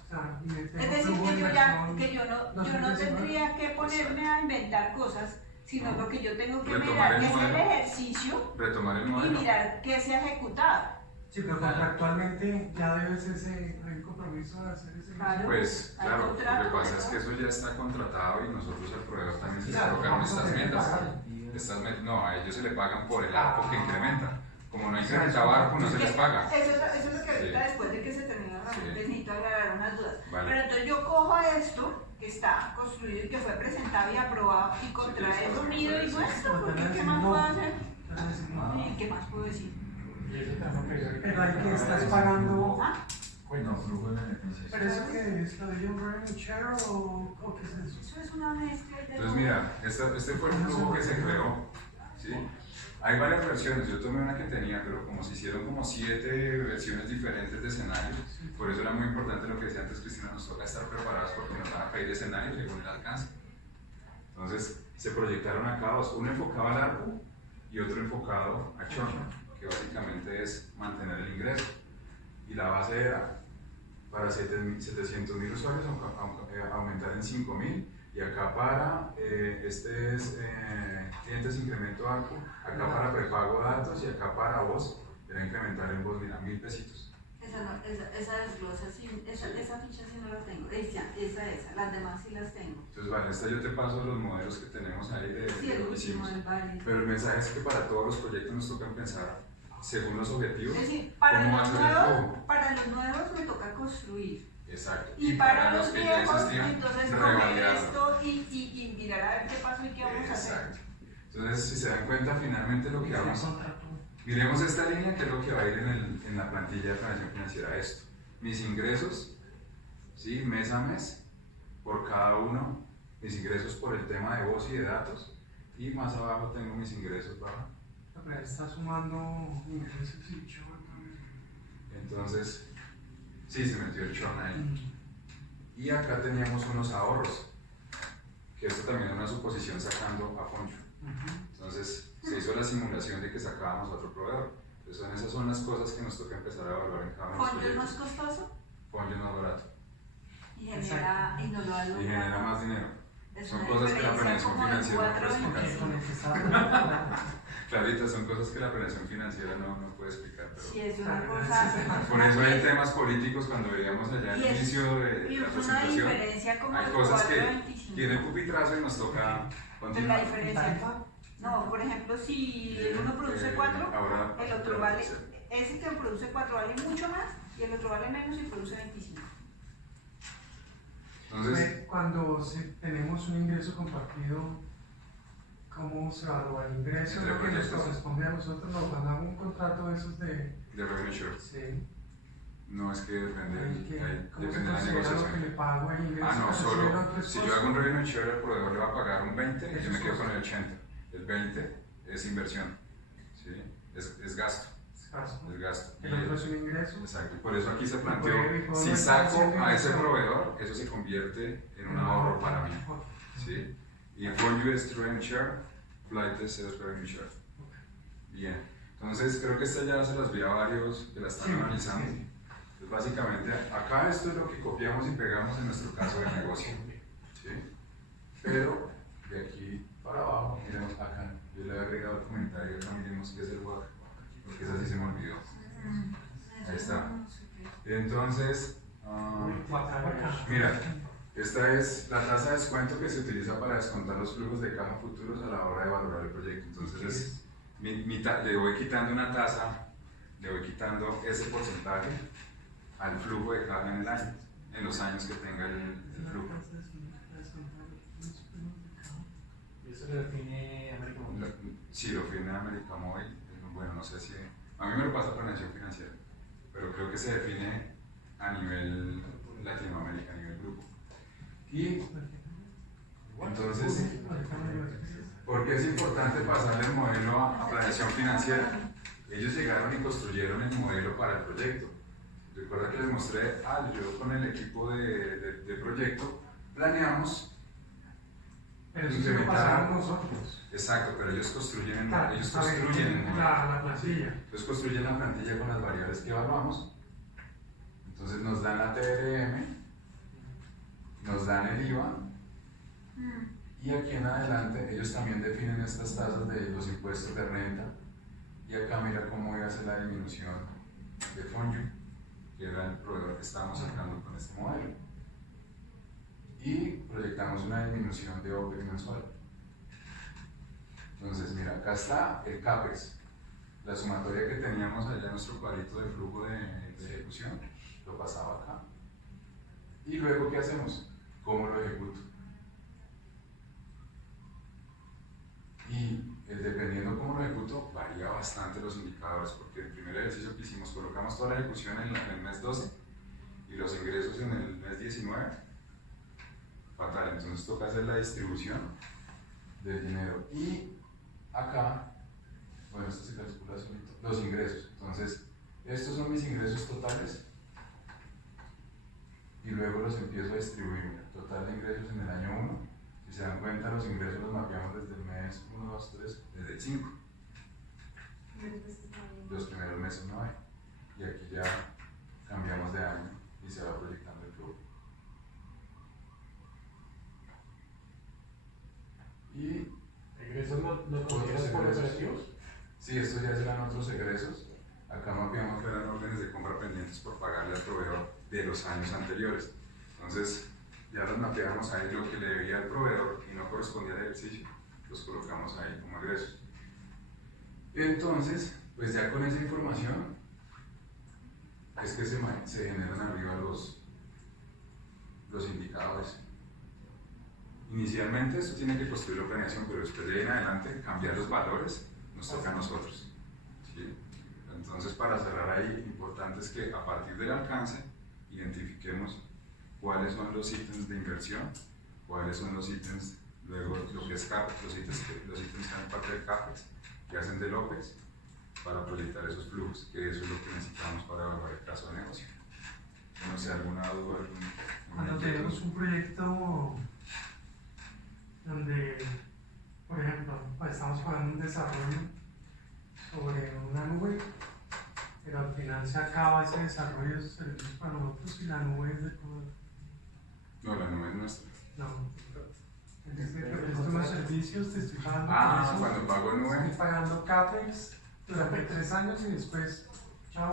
Y me tengo Es decir, flujo de que yo ya, inversión que yo no 2019. tendría que ponerme a inventar cosas, sino lo que yo tengo que Retomar mirar el es el modelo. ejercicio Retomar el y modelo. mirar qué se ha ejecutado. Sí, pero contractualmente ya debe ser hay un compromiso de hacer ese Claro. Pues Hay claro, lo contrato, que pasa es ¿no? que eso ya está contratado y nosotros al proveedor también se le Claro, colocaron vamos a estas tener que metas. pagar. No, a ellos se le pagan por el arco que incrementa. Como no O sea, incrementaba arco, no se les paga. Eso es lo que ahorita Sí. después de que se termine la reunión Sí. necesito aclarar unas dudas. Vale. Pero entonces yo cojo esto que está construido y que fue presentado y aprobado y contra Sí, eso sí, mido y sí, muestro, porque sí. ¿qué más puedo hacer? Ah. ¿Y qué más puedo decir? Y eso también es Pero hay que estás pagando. ¿Ah? No, flujo de beneficios. ¿Pero eso qué es? ¿Lo de un revenue share o qué es eso? Eso es una mezcla de Entonces mira, este fue el flujo que se creó. ¿Sí? Hay varias versiones, yo tomé una que tenía, pero como se hicieron como 7 versiones diferentes de escenarios, por eso era muy importante lo que decía antes Cristina, nos toca estar preparados porque nos van a pedir escenarios según el alcance. Entonces se proyectaron acá dos, uno enfocado al arco y otro enfocado a chorro, que básicamente es mantener el ingreso. Y la base era para 700.000 usuarios aumentar en 5.000, y acá para clientes incremento arco, acá para prepago datos y acá para voz era incrementar en voz, mira, 1.000 pesitos. Esa desglosa, sí, esa ficha sí no la tengo. Esa, las demás sí las tengo. Entonces, vale, esta yo te paso los modelos que tenemos ahí de Sí, el lo que último, hicimos. el válido. Pero el mensaje es que para todos los proyectos nos toca pensar según los objetivos. Es decir, ¿Cómo va a ser el flujo? para los nuevos me toca construir. Exacto. Y para los los que ya viejos, existían, entonces coger revalidarlo. esto y mirar a ver qué pasó y qué vamos a hacer. Exacto. Entonces, si se dan cuenta, finalmente lo que vamos. Contrato. Miremos esta línea, que es lo que va a ir en la plantilla de planeación financiera. Esto. Mis ingresos, ¿sí? Mes a mes, por cada uno. Mis ingresos por el tema de voz y de datos. Y más abajo tengo mis ingresos para. Pero está sumando ingresos y chorro también. Entonces, sí, se metió el chorn ahí. Y acá teníamos unos ahorros, que esto también es una suposición sacando a Poncho. Entonces, se hizo la simulación de que sacábamos a otro proveedor. Entonces, esas son las cosas que nos toca empezar a evaluar en cada uno de los ¿Fonjo es más proyectos. costoso? Poncho es más barato Y genera, y no lo ha y genera logrado. más dinero. Es Son una cosas que la diferencia planeación como de financiera no 4 puede y explicar. Con el que está. Clarita, son cosas que la planeación financiera no puede explicar. Pero Sí, es una Claro, cosa. por eso hay temas políticos cuando veíamos allá al Y es- inicio de Y la es una presentación. diferencia como Hay de cosas 4 que a 25. tienen pupitrazo y nos toca Pero la continuar. diferencia. No, por ejemplo, si uno produce 4, ahora, el otro vale. Ese que produce 4 vale mucho más y el otro vale menos y produce 25. Entonces, Cuando tenemos un ingreso compartido, ¿cómo se evalúa el ingreso? Entre Lo que nos proyectos. corresponde a nosotros, nos mandan un contrato de esos de. de revenue share. Sí. No, es que depende, ¿Cómo se depende de la considera lo que le negociación. pago el ingreso? Ah, no, ¿Recibe solo otro si yo esfuerzo? hago un revenue share, el proveedor le va a pagar un 20 y yo Eso me es quedo costo. con el 80. El 20 es inversión, ¿sí? Es gasto, Escaso. es gasto. El otro es un ingreso. Exacto, y por eso aquí se Y planteó, puedo si aumentar saco cierta a ese inversión. proveedor, eso se convierte en un ahorro para mí, ¿sí? Y for you es revenue share, flight es revenue share. Bien, entonces creo que esta ya se las vi a varios que la están Sí, analizando. sí. Entonces básicamente acá esto es lo que copiamos y pegamos en nuestro caso de negocio, ¿sí? Pero de aquí para abajo, miremos acá, yo le he agregado el comentario, acá miremos qué es el WAC, porque esa sí se me olvidó. Ahí está. Entonces, mira, esta es la tasa de descuento que se utiliza para descontar los flujos de caja futuros a la hora de valorar el proyecto. Entonces, le voy quitando una tasa, le voy quitando ese porcentaje al flujo de caja en el año, en los años que tenga el flujo. Y eso lo define América Móvil. Sí, lo define América Móvil. Bueno, no sé si. A mí me lo pasa planeación financiera, pero creo que se define a nivel Latinoamérica a nivel grupo. Y entonces, ¿por qué es importante pasar el modelo a planeación financiera? Ellos llegaron y construyeron el modelo para el proyecto. Recuerda que les mostré, yo con el equipo de proyecto planeamos. Pero eso lo pasaron nosotros. Exacto, pero ellos construyen, Claro, ellos construyen la plantilla. Entonces construyen la plantilla con las variables que evaluamos. Entonces nos dan la TRM, nos dan el IVA, y aquí en adelante ellos también definen estas tasas de los impuestos de renta. Y acá mira cómo iba a ser la disminución de Fonju, que era el proveedor que estábamos sacando con este modelo. Y proyectamos una disminución de OPEX mensual. Entonces, mira, acá está el CAPEX, la sumatoria que teníamos allá en nuestro cuadrito de flujo de ejecución, lo pasaba acá. Y luego, ¿qué hacemos? ¿Cómo lo ejecuto? Y dependiendo cómo lo ejecuto, varía bastante los indicadores, porque el primer ejercicio que hicimos, colocamos toda la ejecución en el mes 12 y los ingresos en el mes 19. Fatal, entonces toca hacer la distribución del dinero. Y acá, bueno, esto se calcula solito, los ingresos. Entonces, estos son mis ingresos totales y luego los empiezo a distribuir. Mira, total de ingresos en el año 1. Si se dan cuenta, los ingresos los mapeamos desde el mes 1, 2, 3, desde el 5. Los primeros meses no hay. Y aquí ya cambiamos de año y se va proyectando el flujo. Y ¿Egresos no consideras por operativos? sí, estos ya serán otros egresos. Acá mapeamos que eran órdenes de compra pendientes por pagarle al proveedor de los años anteriores. Entonces, ya los mapeamos ahí lo que le debía al proveedor y no correspondía al ejercicio, los colocamos ahí como egresos. Entonces, pues ya con esa información es que se generan arriba los indicadores. Inicialmente esto tiene que construir la planeación, pero después de ahí en adelante cambiar los valores nos toca a nosotros, ¿sí? Entonces, para cerrar ahí, importante es que a partir del alcance identifiquemos cuáles son los ítems de inversión, cuáles son los ítems, luego lo que es CAPEX, los ítems que hacen parte del CAPEX, que hacen del OPEX, para proyectar esos flujos, que eso es lo que necesitamos para evaluar el caso de negocio. No sé, ¿alguna duda? Cuando tenemos un proyecto donde, por ejemplo, estamos pagando un desarrollo sobre una nube, pero al final se acaba ese desarrollo de esos servicios para nosotros y la nube es de todo. No, la nube es nuestra. No, estos los servicios te estoy pagando por eso. Cuando pago nube. Estoy pagando CAPEX durante 3 años y después, chao,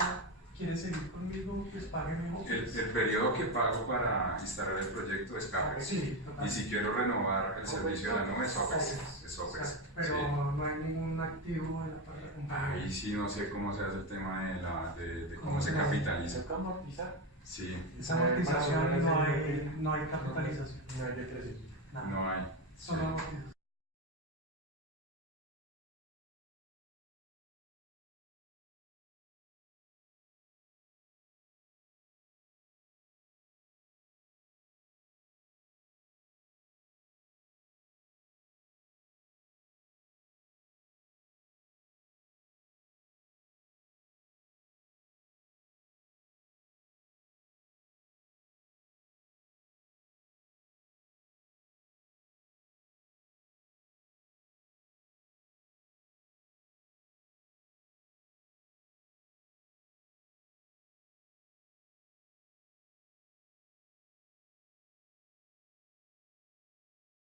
¿quieres seguir conmigo? Pues págueme OPEX. El periodo que pago para instalar el proyecto es CAPEX. Sí, y si quiero renovar el servicio de la nube es OPEX. Es OPEX. Pero Sí. no hay ningún activo en la parte. Ahí sí no sé cómo se hace el tema de cómo se capitaliza. ¿Se puede amortizar? Sí, Esa amortización no hay capitalización. No hay depreciación. no hay. Solo Sí. amortización.